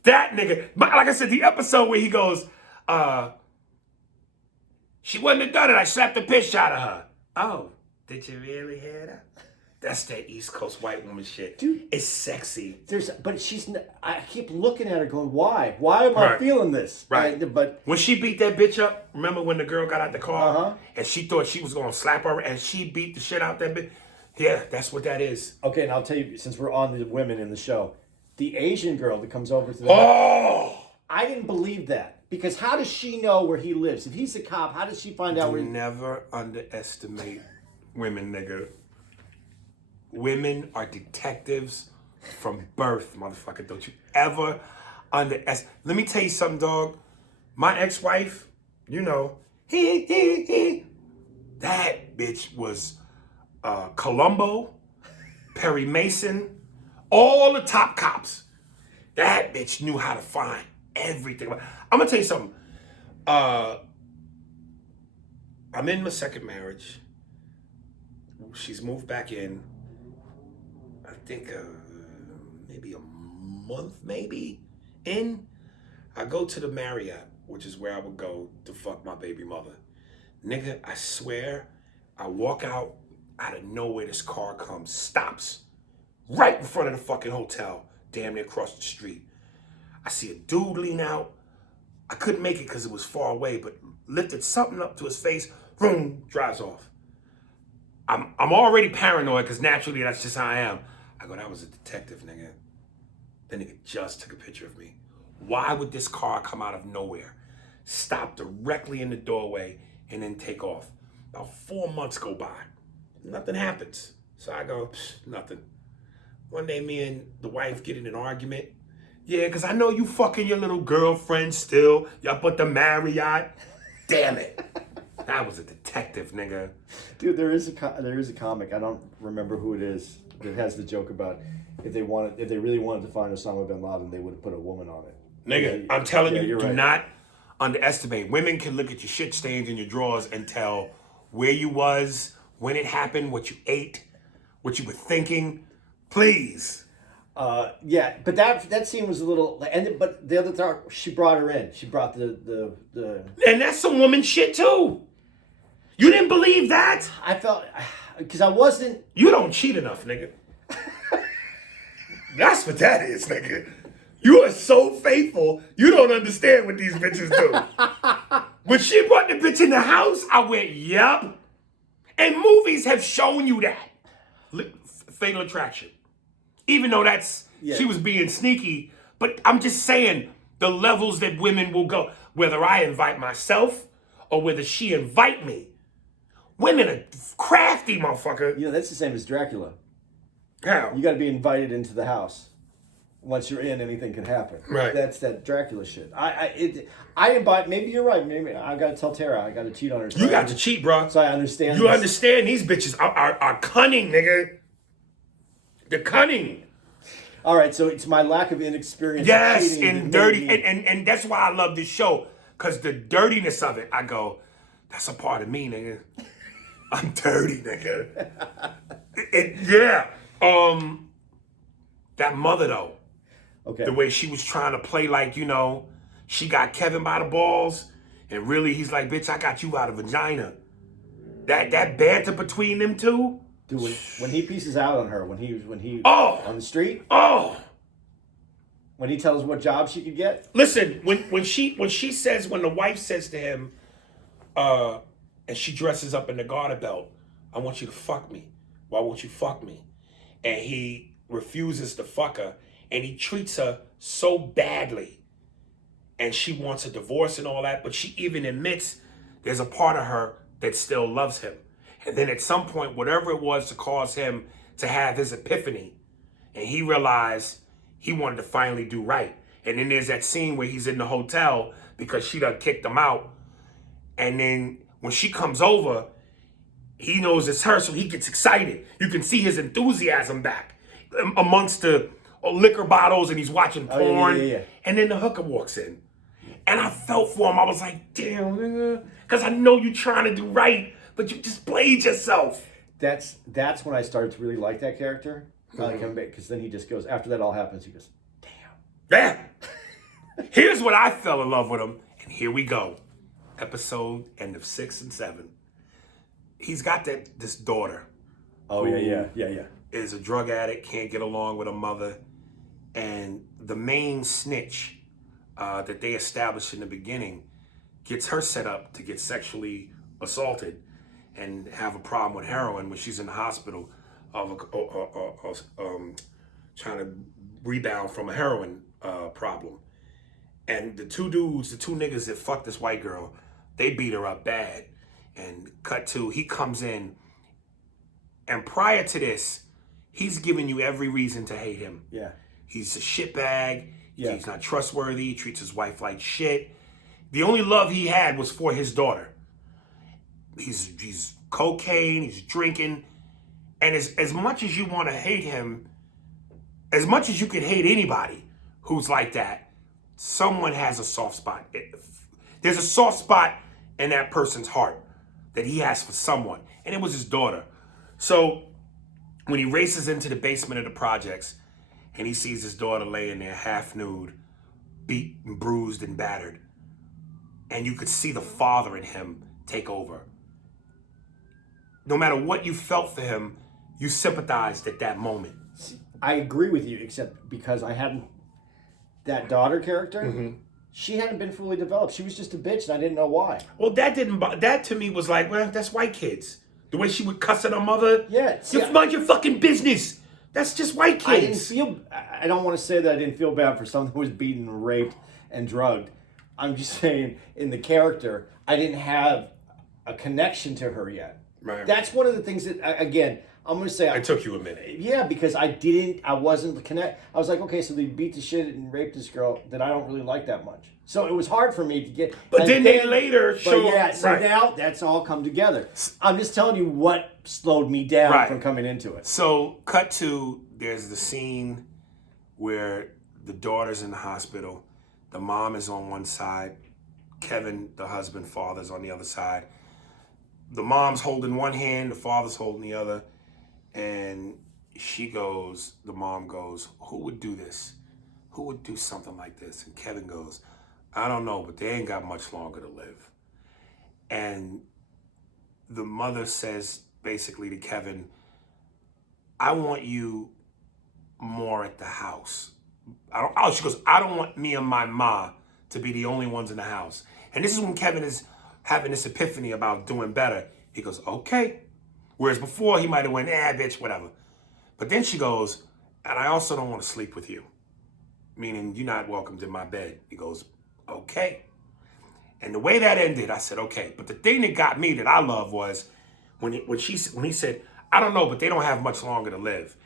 That nigga, like I said, the episode where he goes, she wouldn't have done it, I slapped the piss out of her. Oh, did you really hear that? That's that East Coast white woman shit. Dude. It's sexy. But I keep looking at her going, why? Why am I feeling this? Right. But when she beat that bitch up, remember when the girl got out the car and she thought she was going to slap her and she beat the shit out that bitch? Yeah, that's what that is. Okay, and I'll tell you, since we're on the women in the show, the Asian girl that comes over to the... Oh! I didn't believe that. Because how does she know where he lives? If he's a cop, how does she find out where he... Never underestimate women, nigga. Women are detectives from birth, motherfucker. Don't you ever underestimate. Let me tell you something, dog. My ex-wife, that bitch was Columbo, Perry Mason, all the top cops. That bitch knew how to find everything. I'm gonna tell you something. I'm in my second marriage. She's moved back in. I think maybe a month, maybe in. I go to the Marriott, which is where I would go to fuck my baby mother. Nigga, I swear, I walk out of nowhere. This car comes, stops right in front of the fucking hotel, damn near across the street. I see a dude lean out. I couldn't make it because it was far away, but lifted something up to his face, boom, drives off. I'm already paranoid because naturally that's just how I am. I go, that was a detective, nigga. The nigga just took a picture of me. Why would this car come out of nowhere, stop directly in the doorway, and then take off? About 4 months go by. Nothing happens. So I go, nothing. One day me and the wife get in an argument. Yeah, because I know you fucking your little girlfriend still. Y'all put the Marriott. Damn it. That was a detective, nigga. Dude, there is a comic. I don't remember who it is that has the joke about if they really wanted to find Osama bin Laden, they would have put a woman on it. Nigga, I'm telling you, do right. not underestimate. Women can look at your shit stains in your drawers and tell where you was, when it happened, what you ate, what you were thinking. Please. Yeah, but that scene was a little. But the other part, she brought her in. She brought the. And that's some woman shit too. You didn't believe that? I felt because I wasn't. You don't cheat enough, nigga. That's what that is, nigga. You are so faithful. You don't understand what these bitches do. When she brought the bitch in the house, I went, yep. And movies have shown you that. Fatal Attraction. Even though she was being sneaky, but I'm just saying the levels that women will go, whether I invite myself or whether she invite me. Women are crafty, motherfucker. You know, that's the same as Dracula. How? You got to be invited into the house. Once you're in, anything can happen. Right. That's that Dracula shit. I invite. Maybe you're right. Maybe I got to tell Tara. I got to cheat on her. So You got to cheat, bro. So I understand. You understand these bitches are cunning, nigga. They're cunning. All right, so it's my lack of inexperience. Yes, and dirty, and that's why I love this show, because the dirtiness of it, I go, that's a part of me, nigga. I'm dirty, nigga. Yeah. That mother, though. Okay. The way she was trying to play like, she got Kevin by the balls, and really he's like, bitch, I got you out of vagina. That banter between them two. Dude, when he pieces out on her, when he on the street, when he tells what job she could get. Listen, when the wife says to him, and she dresses up in the garter belt, I want you to fuck me. Why won't you fuck me? And he refuses to fuck her, and he treats her so badly, and she wants a divorce and all that, but she even admits there's a part of her that still loves him. And then at some point, whatever it was to cause him to have his epiphany, and he realized he wanted to finally do right. And then there's that scene where he's in the hotel because she done kicked him out. And then when she comes over, he knows it's her, so he gets excited. You can see his enthusiasm back amongst the liquor bottles, and he's watching porn. Yeah. And then the hooker walks in. And I felt for him. I was like, damn, nigga. Because I know you're trying to do right, but you just played yourself. That's when I started to really like that character. Because then he just goes, after that all happens, he goes, damn. Yeah. Here's what I fell in love with him. And here we go. Episode end of 6 and 7. He's got this daughter. Oh, yeah. Is a drug addict, can't get along with her mother. And the main snitch that they established in the beginning gets her set up to get sexually assaulted and have a problem with heroin when she's in the hospital trying to rebound from a heroin problem. And the two niggas that fucked this white girl, they beat her up bad. And cut to, he comes in, and prior to this, he's giving you every reason to hate him. Yeah. He's a shitbag. Yeah. He's not trustworthy. He treats his wife like shit. The only love he had was for his daughter. He's cocaine, he's drinking. And as much as you want to hate him, as much as you could hate anybody who's like that, someone has a soft spot. There's a soft spot in that person's heart that he has for someone, and it was his daughter. So when he races into the basement of the projects and he sees his daughter laying there half nude, beat and bruised and battered, and you could see the father in him take over. No matter what you felt for him, you sympathized at that moment. I agree with you, except because I hadn't that daughter character. She hadn't been fully developed. She was just a bitch, and I didn't know why. Well, that to me was like, well, that's white kids. The way she would cuss at her mother. Yeah, You mind your fucking business. That's just white kids. I didn't feel. I don't want to say that I didn't feel bad for someone who was beaten, raped, and drugged. I'm just saying, in the character, I didn't have a connection to her yet. Right. That's one of the things that, again, I'm going to say... It took you a minute. Yeah, because I wasn't connect. I was like, okay, so they beat the shit and raped this girl that I don't really like that much. So it was hard for me to get... But then they later show... Yeah, so now that's all come together. I'm just telling you what slowed me down from coming into it. So, cut to, there's the scene where the daughter's in the hospital, the mom is on one side, Kevin, the husband, father's on the other side. The mom's holding one hand, the father's holding the other, and the mom goes, who would do this? Who would do something like this? And Kevin goes, I don't know, but they ain't got much longer to live. And the mother says basically to Kevin, I want you more at the house. She goes, I don't want me and my ma to be the only ones in the house. And this is when Kevin is having this epiphany about doing better. He goes, okay. Whereas before he might have went, bitch, whatever. But then she goes, and I also don't want to sleep with you. Meaning you're not welcomed in my bed. He goes, okay. And the way that ended, I said, okay. But the thing that got me that I love was when he said, I don't know, but they don't have much longer to live.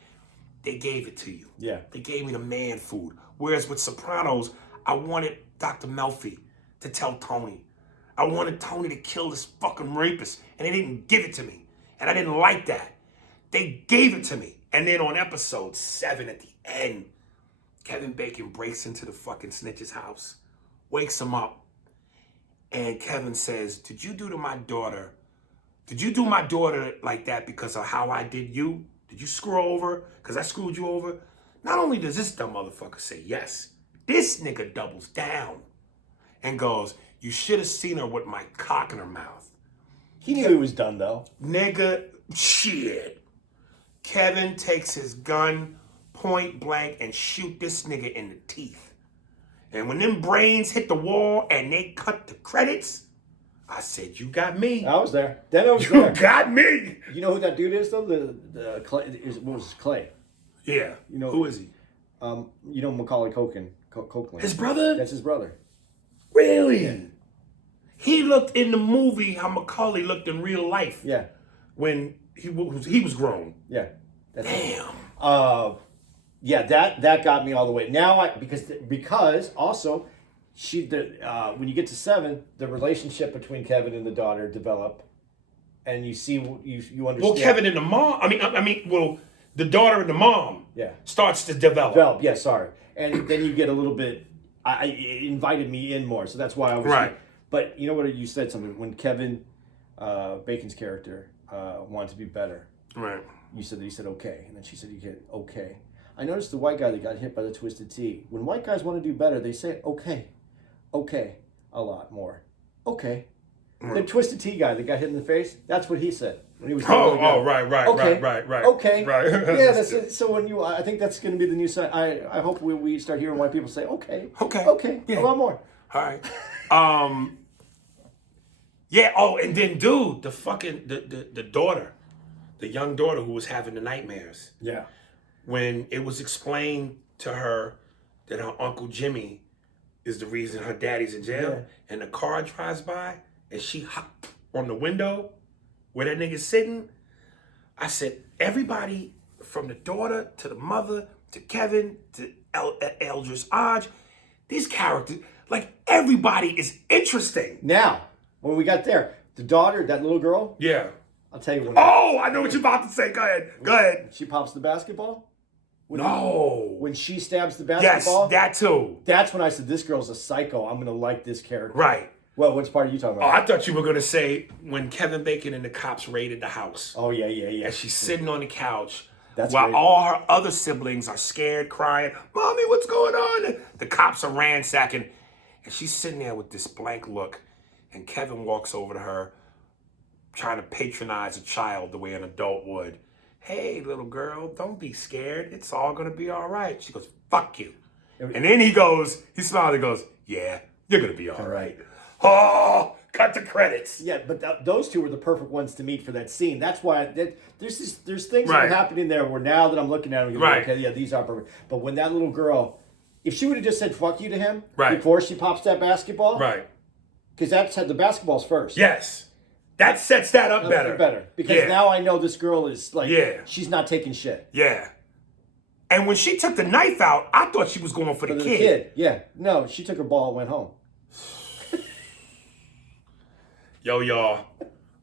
They gave it to you. Yeah. They gave me the man food. Whereas with Sopranos, I wanted Dr. Melfi to tell Tony. I wanted Tony to kill this fucking rapist, and they didn't give it to me. And I didn't like that. They gave it to me. And then on episode 7 at the end, Kevin Bacon breaks into the fucking snitch's house, wakes him up, and Kevin says, did you do my daughter like that because of how I did you? Did you screw her over? Because I screwed you over? Not only does this dumb motherfucker say yes, this nigga doubles down and goes, you should have seen her with my cock in her mouth. He knew he was done, though. Nigga, shit. Kevin takes his gun point blank and shoot this nigga in the teeth. And when them brains hit the wall and they cut the credits, I said, you got me. I was there. Then I was there. You got me. You know who that dude is, though? The Clay, what was his Clay? Yeah. You know, who is he? You know Macaulay Culkin. His brother? That's his brother. Really? Yeah. He looked in the movie how Macaulay looked in real life. Yeah. When he was grown. Yeah. Damn. Yeah, that got me all the way. Now because also when you get to 7, the relationship between Kevin and the daughter develop, and you see you understand. Well, Kevin and the mom. The daughter and the mom. Yeah. Starts to develop. Yeah. Sorry, and then you get a little bit. It invited me in more, so that's why I was right. But you know what? You said something when Kevin Bacon's character wanted to be better. Right. You said that he said okay, and then she said you get okay. I noticed the white guy that got hit by the twisted T. When white guys want to do better, they say okay, a lot more. Okay. The twisted T guy that got hit in the face, that's what he said when he was. Right. Okay. Okay. Right. Yeah, that's it. So I think that's going to be the new sign. I hope we start hearing white people say okay. Yeah. A lot more. All right. Yeah. Oh, and then dude, the fucking the daughter, the young daughter who was having the nightmares. Yeah. When it was explained to her that her Uncle Jimmy is the reason her daddy's in jail, and the car drives by and she hopped on the window where that nigga's sitting, I said, everybody from the daughter to the mother to Kevin to Eldris Odge, these characters, like everybody is interesting. Now, when we got there, the daughter, that little girl. Yeah. I'll tell you when. Oh, I know what you're about to say. Go ahead. She pops the basketball. When she stabs the basketball. Yes, that too. That's when I said, this girl's a psycho. I'm going to like this character. Right. Well, which part are you talking Oh, about? I thought you were gonna say when Kevin Bacon and the cops raided the house. Oh yeah. And she's sitting on the couch That's while great. all her other siblings are scared, crying, "Mommy, what's going on?" The cops are ransacking. And she's sitting there with this blank look. And Kevin walks over to her, trying to patronize a child the way an adult would. "Hey, little girl, don't be scared. It's all going to be all right." She goes, "Fuck you." And then he smiles and goes, "Yeah, you're going to be all right." Oh, cut the credits. Yeah, but those two were the perfect ones to meet for that scene. That's why there's things that are happening there where now that I'm looking at them, you're like, okay, yeah, these are perfect. But when that little girl, if she would have just said "fuck you" to him before she pops that basketball, because that's the basketball's first. Yes, that sets that up better. Because now I know this girl is like, she's not taking shit. Yeah. And when she took the knife out, I thought she was going for the kid. Yeah, no, she took her ball and went home. Yo, y'all,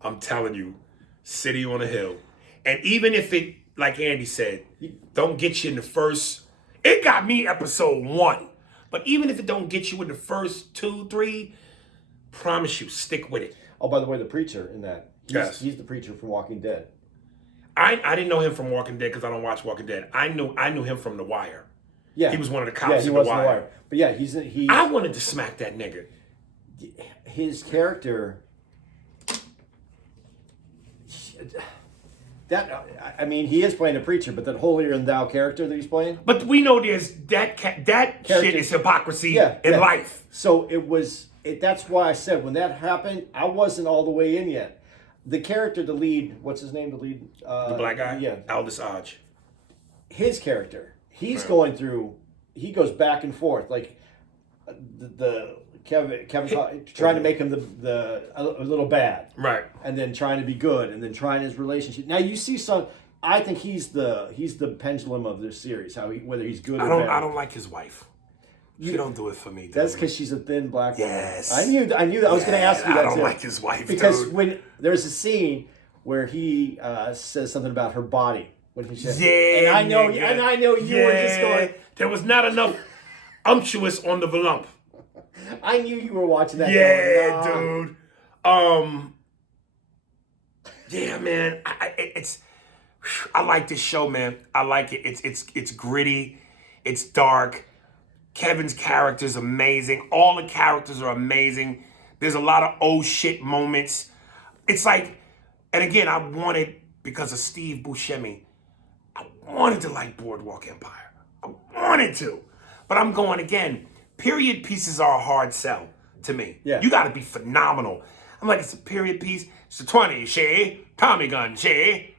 I'm telling you, City on a Hill. And even if it, like Andy said, don't get you in the first, it got me episode 1. But even if it don't get you in the first 2, 3, promise you, stick with it. Oh, by the way, the preacher in that, he's the preacher from Walking Dead. I didn't know him from Walking Dead because I don't watch Walking Dead. I knew him from The Wire. Yeah. He was one of the cops in The Wire. But yeah, I wanted to smack that nigga. His character... I mean, he is playing a preacher, but that holier than thou character that he's playing. But we know there's that shit is hypocrisy in life. So that's why I said when that happened, I wasn't all the way in yet. The character, the lead, what's his name? The lead, the black guy, yeah, Aldous Hodge. His character, he's going through. He goes back and forth, like the Kevin trying to make him a little bad, right, and then trying to be good, and then trying his relationship. Now you see some. I think he's the pendulum of this series. Whether he's good or bad. I don't like his wife. She don't do it for me. Dude. That's because she's a thin black woman. Yes, I knew. I was going to ask you that. I don't like his wife because when there's a scene where he says something about her body when he said, and I know you were just going. There was not enough umptuous on the volump. I knew you were watching that. Yeah, dude. Yeah, man. I like this show, man. I like it. It's gritty. It's dark. Kevin's character is amazing. All the characters are amazing. There's a lot of oh shit moments. It's like, and again, I wanted, because of Steve Buscemi, I wanted to like Boardwalk Empire. I wanted to. But I'm going again. Period pieces are a hard sell to me. Yeah. You got to be phenomenal. I'm like, it's a period piece. It's a 20, she. Tommy gun, she.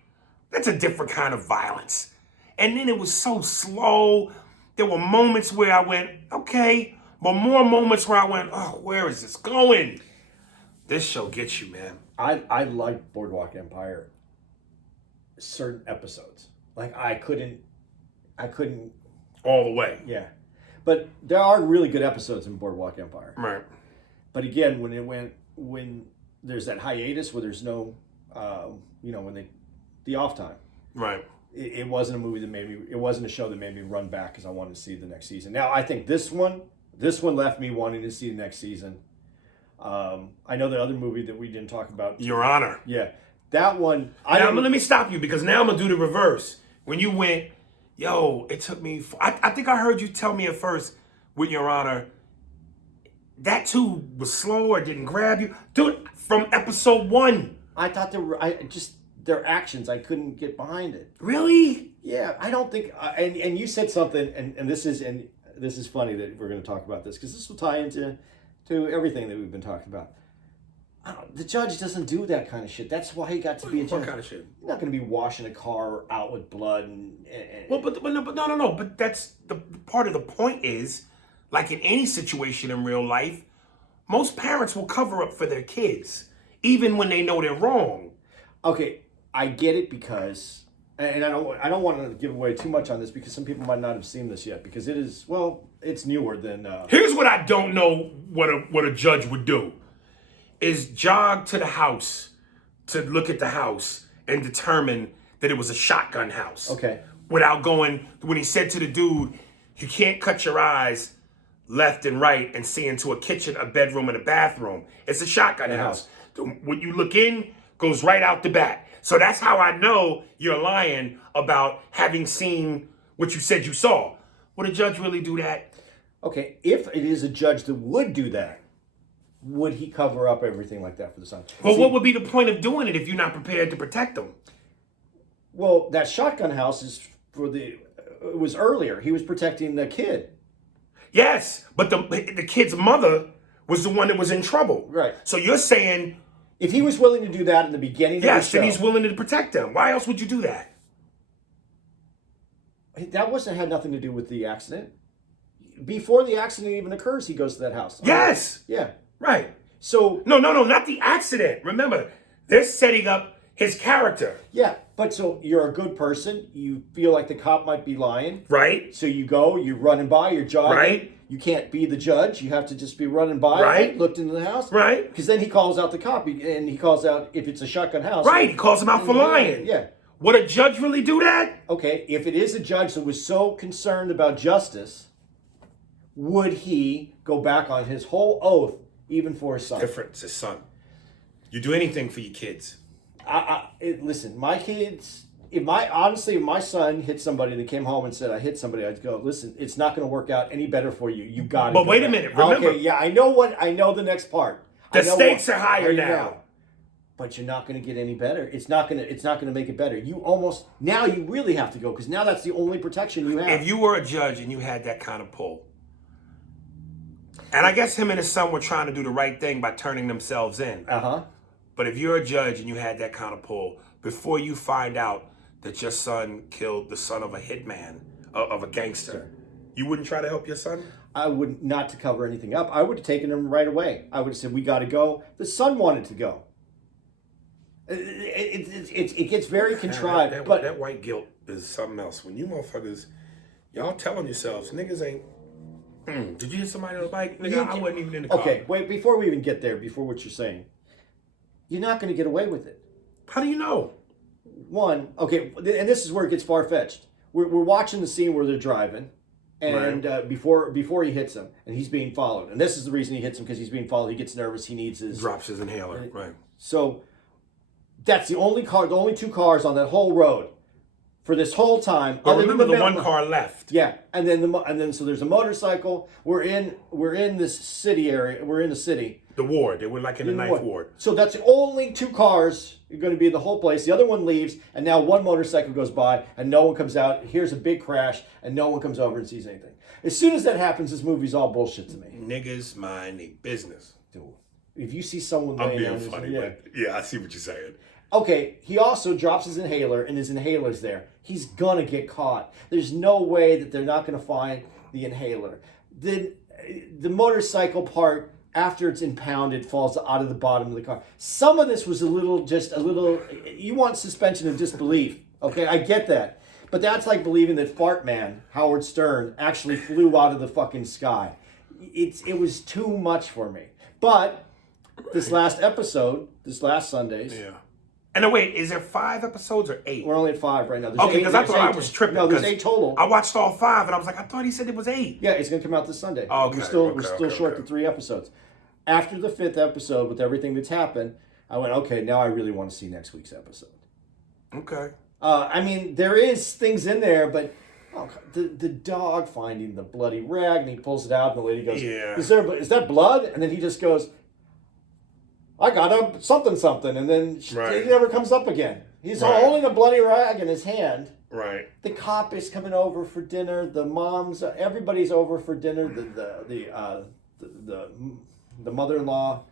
That's a different kind of violence. And then it was so slow. There were moments where I went, okay. But more moments where I went, oh, where is this going? This show gets you, man. I like Boardwalk Empire. Certain episodes. Like I couldn't. All the way. Yeah. But there are really good episodes in Boardwalk Empire. Right. But again, when there's that hiatus where there's no, the off time. Right. It wasn't a movie it wasn't a show that made me run back because I wanted to see the next season. Now, I think this one left me wanting to see the next season. I know the other movie that we didn't talk about. Your Honor. Yeah. That one. Let me stop you because now I'm going to do the reverse. When you went, yo, it took me, I think I heard you tell me at first, with Your Honor, that too was slow or didn't grab you. Dude, from episode 1. I thought their actions, I couldn't get behind it. Really? Yeah, I don't think, and you said something, and this is funny that we're going to talk about this, because this will tie into everything that we've been talking about. The judge doesn't do that kind of shit. That's why he got to be a judge. What kind of shit? You're not going to be washing a car out with blood but no. But that's the part of the point is, like in any situation in real life, most parents will cover up for their kids, even when they know they're wrong. Okay, I get it because, and I don't want to give away too much on this because some people might not have seen this yet because it's newer than. Here's what I don't know what a judge would do. Is jog to the house to look at the house and determine that it was a shotgun house. Okay. Without going, when he said to the dude, you can't cut your eyes, left and right and see into a kitchen, a bedroom, and a bathroom. It's a shotgun house. When you look in, goes right out the back. So that's how I know you're lying about having seen what you said you saw. Would a judge really do that? Okay, if it is a judge that would do that, would he cover up everything like that for the son? Well, what would be the point of doing it if you're not prepared to protect them? Well, that shotgun house is for it was earlier. He was protecting the kid. Yes, but the kid's mother was the one that was in trouble. Right. So you're saying... If he was willing to do that in the beginning of the show... Yes, then he's willing to protect them. Why else would you do that? That had nothing to do with the accident. Before the accident even occurs, he goes to that house. Yes. Yeah. Right. So... No, not the accident. Remember, they're setting up his character. Yeah, but so you're a good person. You feel like the cop might be lying. Right. So you go, you're running by, you're jogging. Right. You can't be the judge. You have to just be running by. Right. Looked into the house. Right. Because then he calls out the cop, and he calls out if it's a shotgun house. Right. He calls him out for lying. Yeah. Would a judge really do that? Okay, if it is a judge that was so concerned about justice, would he go back on his whole oath even for his son? Different. It's his son. You do anything for your kids. Listen, my kids... If my son hit somebody and came home and said, I hit somebody, I'd go, listen, it's not going to work out any better for you. You got it. But wait a minute. Remember. Okay, yeah, I know the next part. The stakes are higher now. But you're not going to get any better. It's not going to make it better. You really have to go because now that's the only protection you have. If you were a judge and you had that kind of pull, and I guess him and his son were trying to do the right thing by turning themselves in. Uh-huh. But if you're a judge and you had that kind of pull, before you find out that your son killed the son of a hitman, of a gangster, sure, you wouldn't try to help your son? I would not to cover anything up. I would have taken him right away. I would have said, we got to go. The son wanted to go. It gets very contrived. That white guilt is something else. When you motherfuckers, y'all telling yourselves, niggas ain't, did you hit somebody on a bike? Nigga, I wasn't even in the car. Okay, wait, before we even get there, before what you're saying, you're not going to get away with it. How do you know? One, okay, and this is where it gets far-fetched. We're watching the scene where they're driving, and right, before he hits him, and he's being followed. And this is the reason he hits him, because he's being followed. He gets nervous. He needs his... Drops his inhaler, right. So that's the only two cars on that whole road for this whole time. But remember the one car left. Yeah, and then so there's a motorcycle. We're in this city area. We're in the city. The ward. They were like in the ninth ward. So that's the only two cars are going to be in the whole place. The other one leaves, and now one motorcycle goes by, and no one comes out. Here's a big crash, and no one comes over and sees anything. As soon as that happens, this movie's all bullshit to me. Niggas mind their business. Dude, if you see someone I'm laying being down, funny, but yeah, I see what you're saying. Okay, he also drops his inhaler, and his inhaler's there. He's gonna get caught. There's no way that they're not gonna find the inhaler. The motorcycle part, after it's impounded, falls out of the bottom of the car. Some of this was a little. You want suspension of disbelief, okay? I get that, but that's like believing that Fart Man, Howard Stern, actually flew out of the fucking sky. It was too much for me. But this last Sunday's. Yeah. And wait, is there 5 episodes or 8? We're only at 5 right now. There's okay, because I thought I was tripping. No, there's 8 total. I watched all 5, and I was like, I thought he said it was 8. Yeah, it's going to come out this Sunday. Oh, okay. We're still short to 3 episodes. After the 5th episode, with everything that's happened, I went, okay, now I really want to see next week's episode. Okay. I mean, there is things in there, but the dog finding the bloody rag, and he pulls it out, and the lady goes, yeah. Is that blood? And then he just goes, I got a something, and then right, he never comes up again. He's holding a bloody rag in his hand. Right. The cop is coming over for dinner. The moms, everybody's over for dinner. The mother-in-law.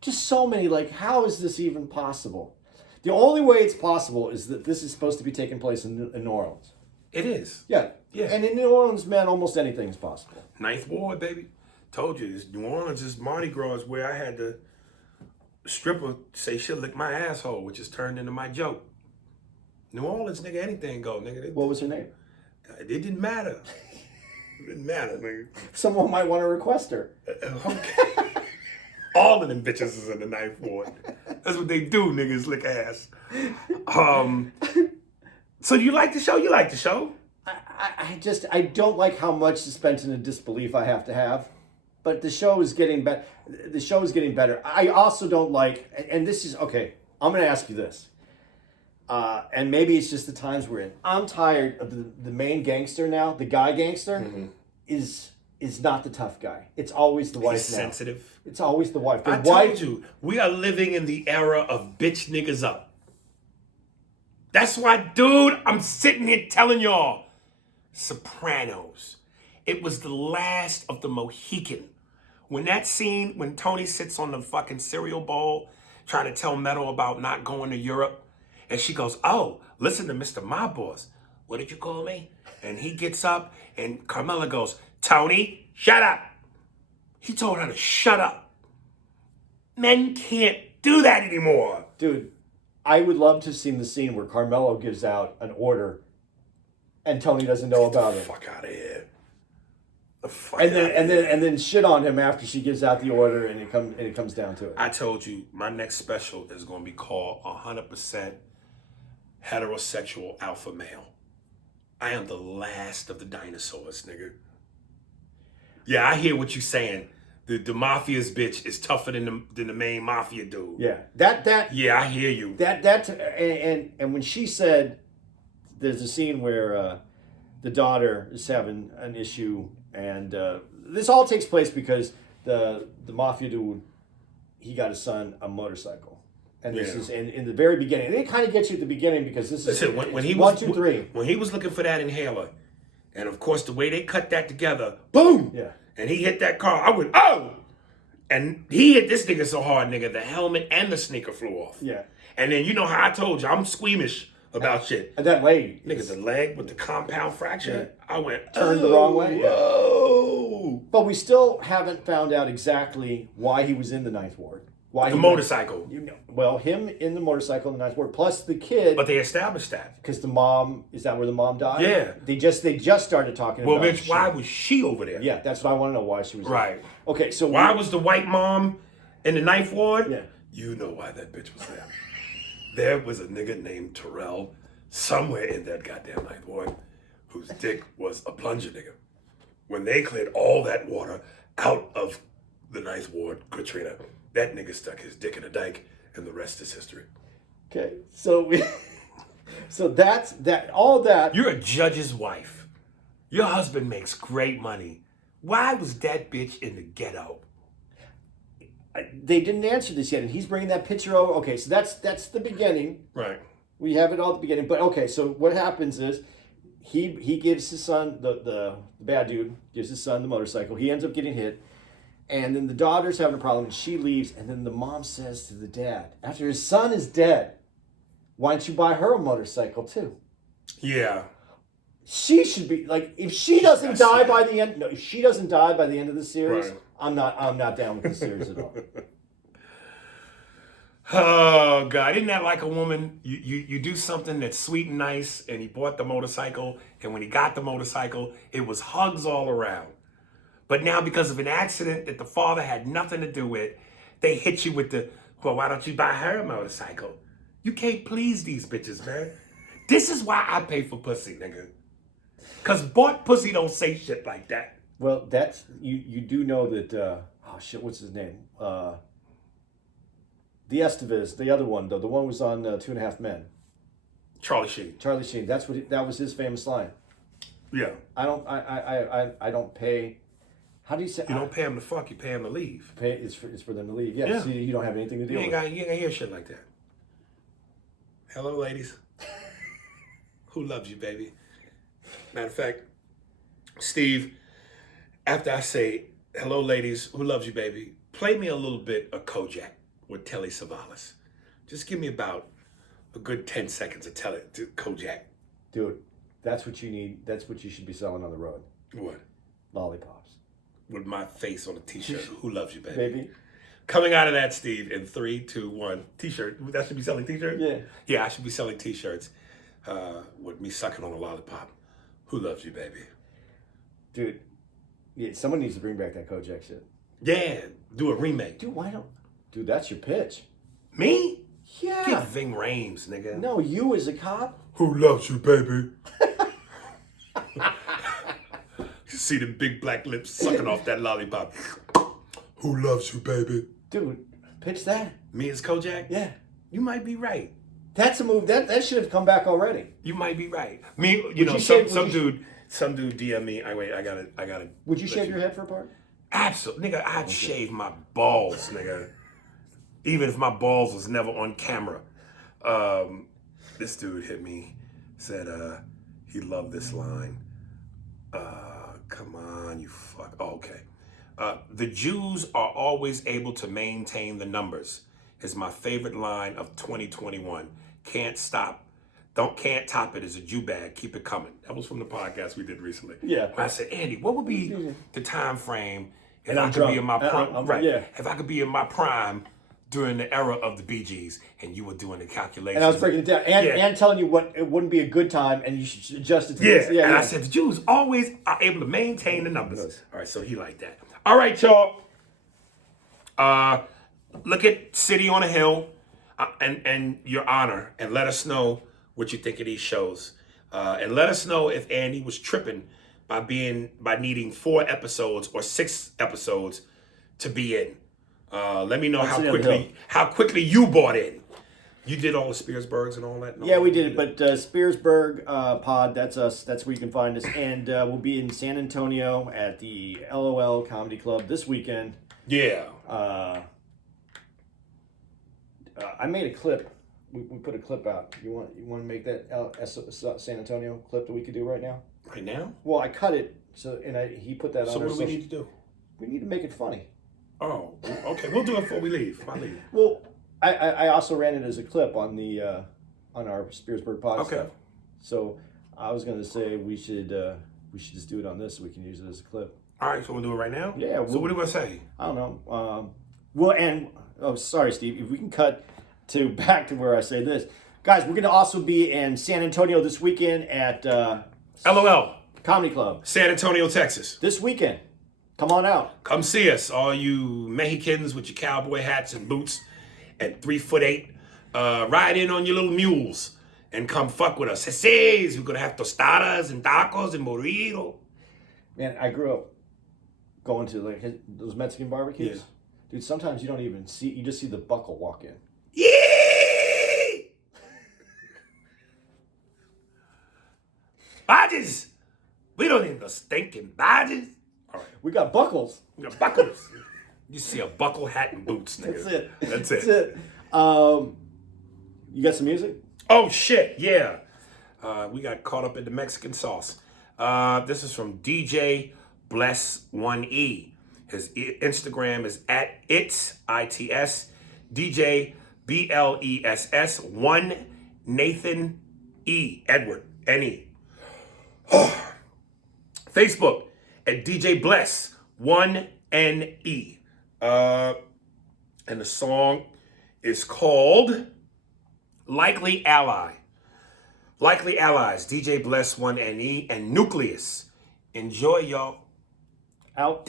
Just so many. Like, how is this even possible? The only way it's possible is that this is supposed to be taking place in New Orleans. It is. Yeah. Yeah. And in New Orleans, man, almost anything is possible. Ninth Ward, baby. Told you, this New Orleans is Mardi Gras, where I had the stripper say she'll lick my asshole, which is turned into my joke. New Orleans, nigga, anything go, nigga. What was her name? It didn't matter. It didn't matter, nigga. Someone might want to request her. Okay. All of them bitches is in the Ninth Ward. That's what they do, niggas lick ass. So you like the show? You like the show? I don't like how much suspension of disbelief I have to have, but the show is getting better. The show is getting better. I also don't like, and this is okay. I'm going to ask you this, and maybe it's just the times we're in. I'm tired of the main gangster now. The guy gangster is not the tough guy. It's always the wife. He's now. sensitive. It's always the wife. I told you, we are living in the era of bitch niggas up. That's why, dude, I'm sitting here telling y'all, Sopranos. It was the last of the Mohican. When that scene, when Tony sits on the fucking cereal bowl trying to tell Meadow about not going to Europe, and she goes, oh, listen to Mr. Mob Boss. What did you call me? And he gets up, and Carmela goes, Tony, shut up. He told her to shut up. Men can't do that anymore. Dude, I would love to have seen the scene where Carmelo gives out an order and Tony doesn't know about it. Fuck out of here. And then shit on him after she gives out the order and it comes down to it. I told you my next special is going to be called 100% heterosexual alpha male. I am the last of the dinosaurs, nigga. Yeah, I hear what you're saying. The mafia's bitch is tougher than the main mafia dude. Yeah, that. Yeah, I hear you. And when she said, there's a scene where the daughter is having an issue, and this all takes place because the mafia dude, he got his son a motorcycle, and this is in the very beginning. And it kind of gets you at the beginning because this is when he one, was two, three. When he was looking for that inhaler, and of course the way they cut that together, boom. Yeah. And he hit that car. I went, oh! And he hit this nigga so hard, nigga, the helmet and the sneaker flew off. Yeah. And then you know how I told you, I'm squeamish about shit. And that leg. Nigga, the leg with the compound fracture, I went, turned the wrong way. Yeah. Whoa! But we still haven't found out exactly why he was in the Ninth Ward. Why The he motorcycle. Well, him in the motorcycle in the Ninth Ward, plus the kid. But they established that. Because the mom, is that where the mom died? Yeah. They just started talking Well, about bitch, why was she over there? Yeah, that's what I want to know, why she was Right. there. Okay, so why was the white mom in the Ninth Ward? Yeah. You know why that bitch was there. There was a nigga named Terrell somewhere in that goddamn Ninth Ward whose dick was a plunger nigga. When they cleared all that water out of the Ninth Ward, Katrina, that nigga stuck his dick in a dike, and the rest is history. Okay, so so that's that. All that. You're a judge's wife. Your husband makes great money. Why was that bitch in the ghetto? They didn't answer this yet, and he's bringing that picture over. Okay, so that's the beginning. Right. We have it all at the beginning. But okay, so what happens is he gives his son the bad dude gives his son the motorcycle. He ends up getting hit. And then the daughter's having a problem, and she leaves, and then the mom says to the dad, after his son is dead, why don't you buy her a motorcycle too? Yeah. She should be like, if she doesn't die by the end, if she doesn't die by the end of the series, Right. I'm not down with the series at all. Oh God, isn't that like a woman? You do something that's sweet and nice, and he bought the motorcycle, and when he got the motorcycle, it was hugs all around. But now, because of an accident that the father had nothing to do with, they hit you with the, well, why don't you buy her a motorcycle? You can't please these bitches, man. This is why I pay for pussy, nigga. Because bought pussy don't say shit like that. Well, that's, you do know that, oh shit, what's his name? The Estevez, the other one, though, the one was on 2.5 Men. Charlie Sheen. Charlie Sheen, that was his famous line. Yeah. I don't pay. How do you say? You don't pay him to fuck, you pay him to leave. It's for them to leave. Yeah. Yeah. So you don't have anything to deal You with. ain't gonna hear shit like that. Hello, ladies. Who loves you, baby? Matter of fact, Steve, after I say, hello, ladies, who loves you, baby, play me a little bit of Kojak with Telly Savalas. Just give me about a good 10 seconds of Kojak. Dude, that's what you need. That's what you should be selling on the road. What? Lollipops. With my face on a t-shirt. Who loves you, baby? Baby. Coming out of that, Steve, in 3, 2, 1. T-shirt. That should be selling t-shirts? Yeah. Yeah, I should be selling t-shirts with me sucking on a lollipop. Who loves you, baby? Dude, yeah, someone needs to bring back that Kojak shit. Yeah, do a remake. Dude, why don't? Dude, that's your pitch. Me? Yeah. Get Ving Rhames, nigga. No, you as a cop. Who loves you, baby? see the big black lips sucking off that lollipop. Who loves you, baby? Dude, pitch that. Me as Kojak? Yeah. You might be right. That's a move. That should have come back already. You might be right. Me, you know, some dude DM me. I gotta. Would you shave your head for a part? Absolutely, nigga. I'd shave my balls, nigga. Even if my balls was never on camera. This dude hit me, said he loved this line. Come on, you fuck. Oh, okay. The Jews are always able to maintain the numbers is my favorite line of 2021. Can't top it as a Jew bag. Keep it coming. That was from the podcast we did recently. Yeah. Where I said, Andy, what would be the time frame if And I I'm could drunk. be in my prime? Right. Yeah. If I could be in my prime during the era of the Bee Gees, and you were doing the calculations. And I was breaking it down and telling you what it wouldn't be a good time, and you should adjust it to this. Yeah. And I said the Jews always are able to maintain the numbers. All right, so he liked that. All right, y'all. Look at City on a Hill and Your Honor, and let us know what you think of these shows. And let us know if Andy was tripping by needing 4 episodes or 6 episodes to be in. Let me know how quickly you bought in. You did all the Spearsburgs and all that? Yeah, we did it. But Spearsburg Pod, that's us. That's where you can find us. And we'll be in San Antonio at the LOL Comedy Club this weekend. Yeah. I made a clip. We put a clip out. You want to make that San Antonio clip that we could do right now? Right now? Well, I cut it, he put that on. So what do we need to do? We need to make it funny. Oh, okay. We'll do it before we leave. I'll leave. Well, I also ran it as a clip on the on our Spearsburg podcast. Okay. So I was going to say we should just do it on this so we can use it as a clip. All right, so we'll do it right now? Yeah. So what do we say? I don't know. Sorry, Steve. If we can cut back to where I say this. Guys, we're going to also be in San Antonio this weekend at LOL Comedy Club. San Antonio, Texas. This weekend. Come on out. Come see us, all you Mexicans with your cowboy hats and boots and 3'8". Ride in on your little mules and come fuck with us. We're going to have tostadas and tacos and burrito. Man, I grew up going to those Mexican barbecues. Yeah. Dude, sometimes you don't even see, you just see the buckle walk in. Yeah! Badges! We don't need no stinking badges. All right. We got buckles. We got buckles. You see a buckle, hat, and boots, nigga. That's it. That's That's it. You got some music? Oh, shit, yeah. We got caught up in the Mexican sauce. This is from DJ Bless1E. His Instagram is at its DJ BLESS 1 Nathan E Edward NE. Facebook at DJ Bless 1 NE. And the song is called Likely Ally. Likely Allies, DJ Bless 1 NE and Nucleus. Enjoy, y'all. Out.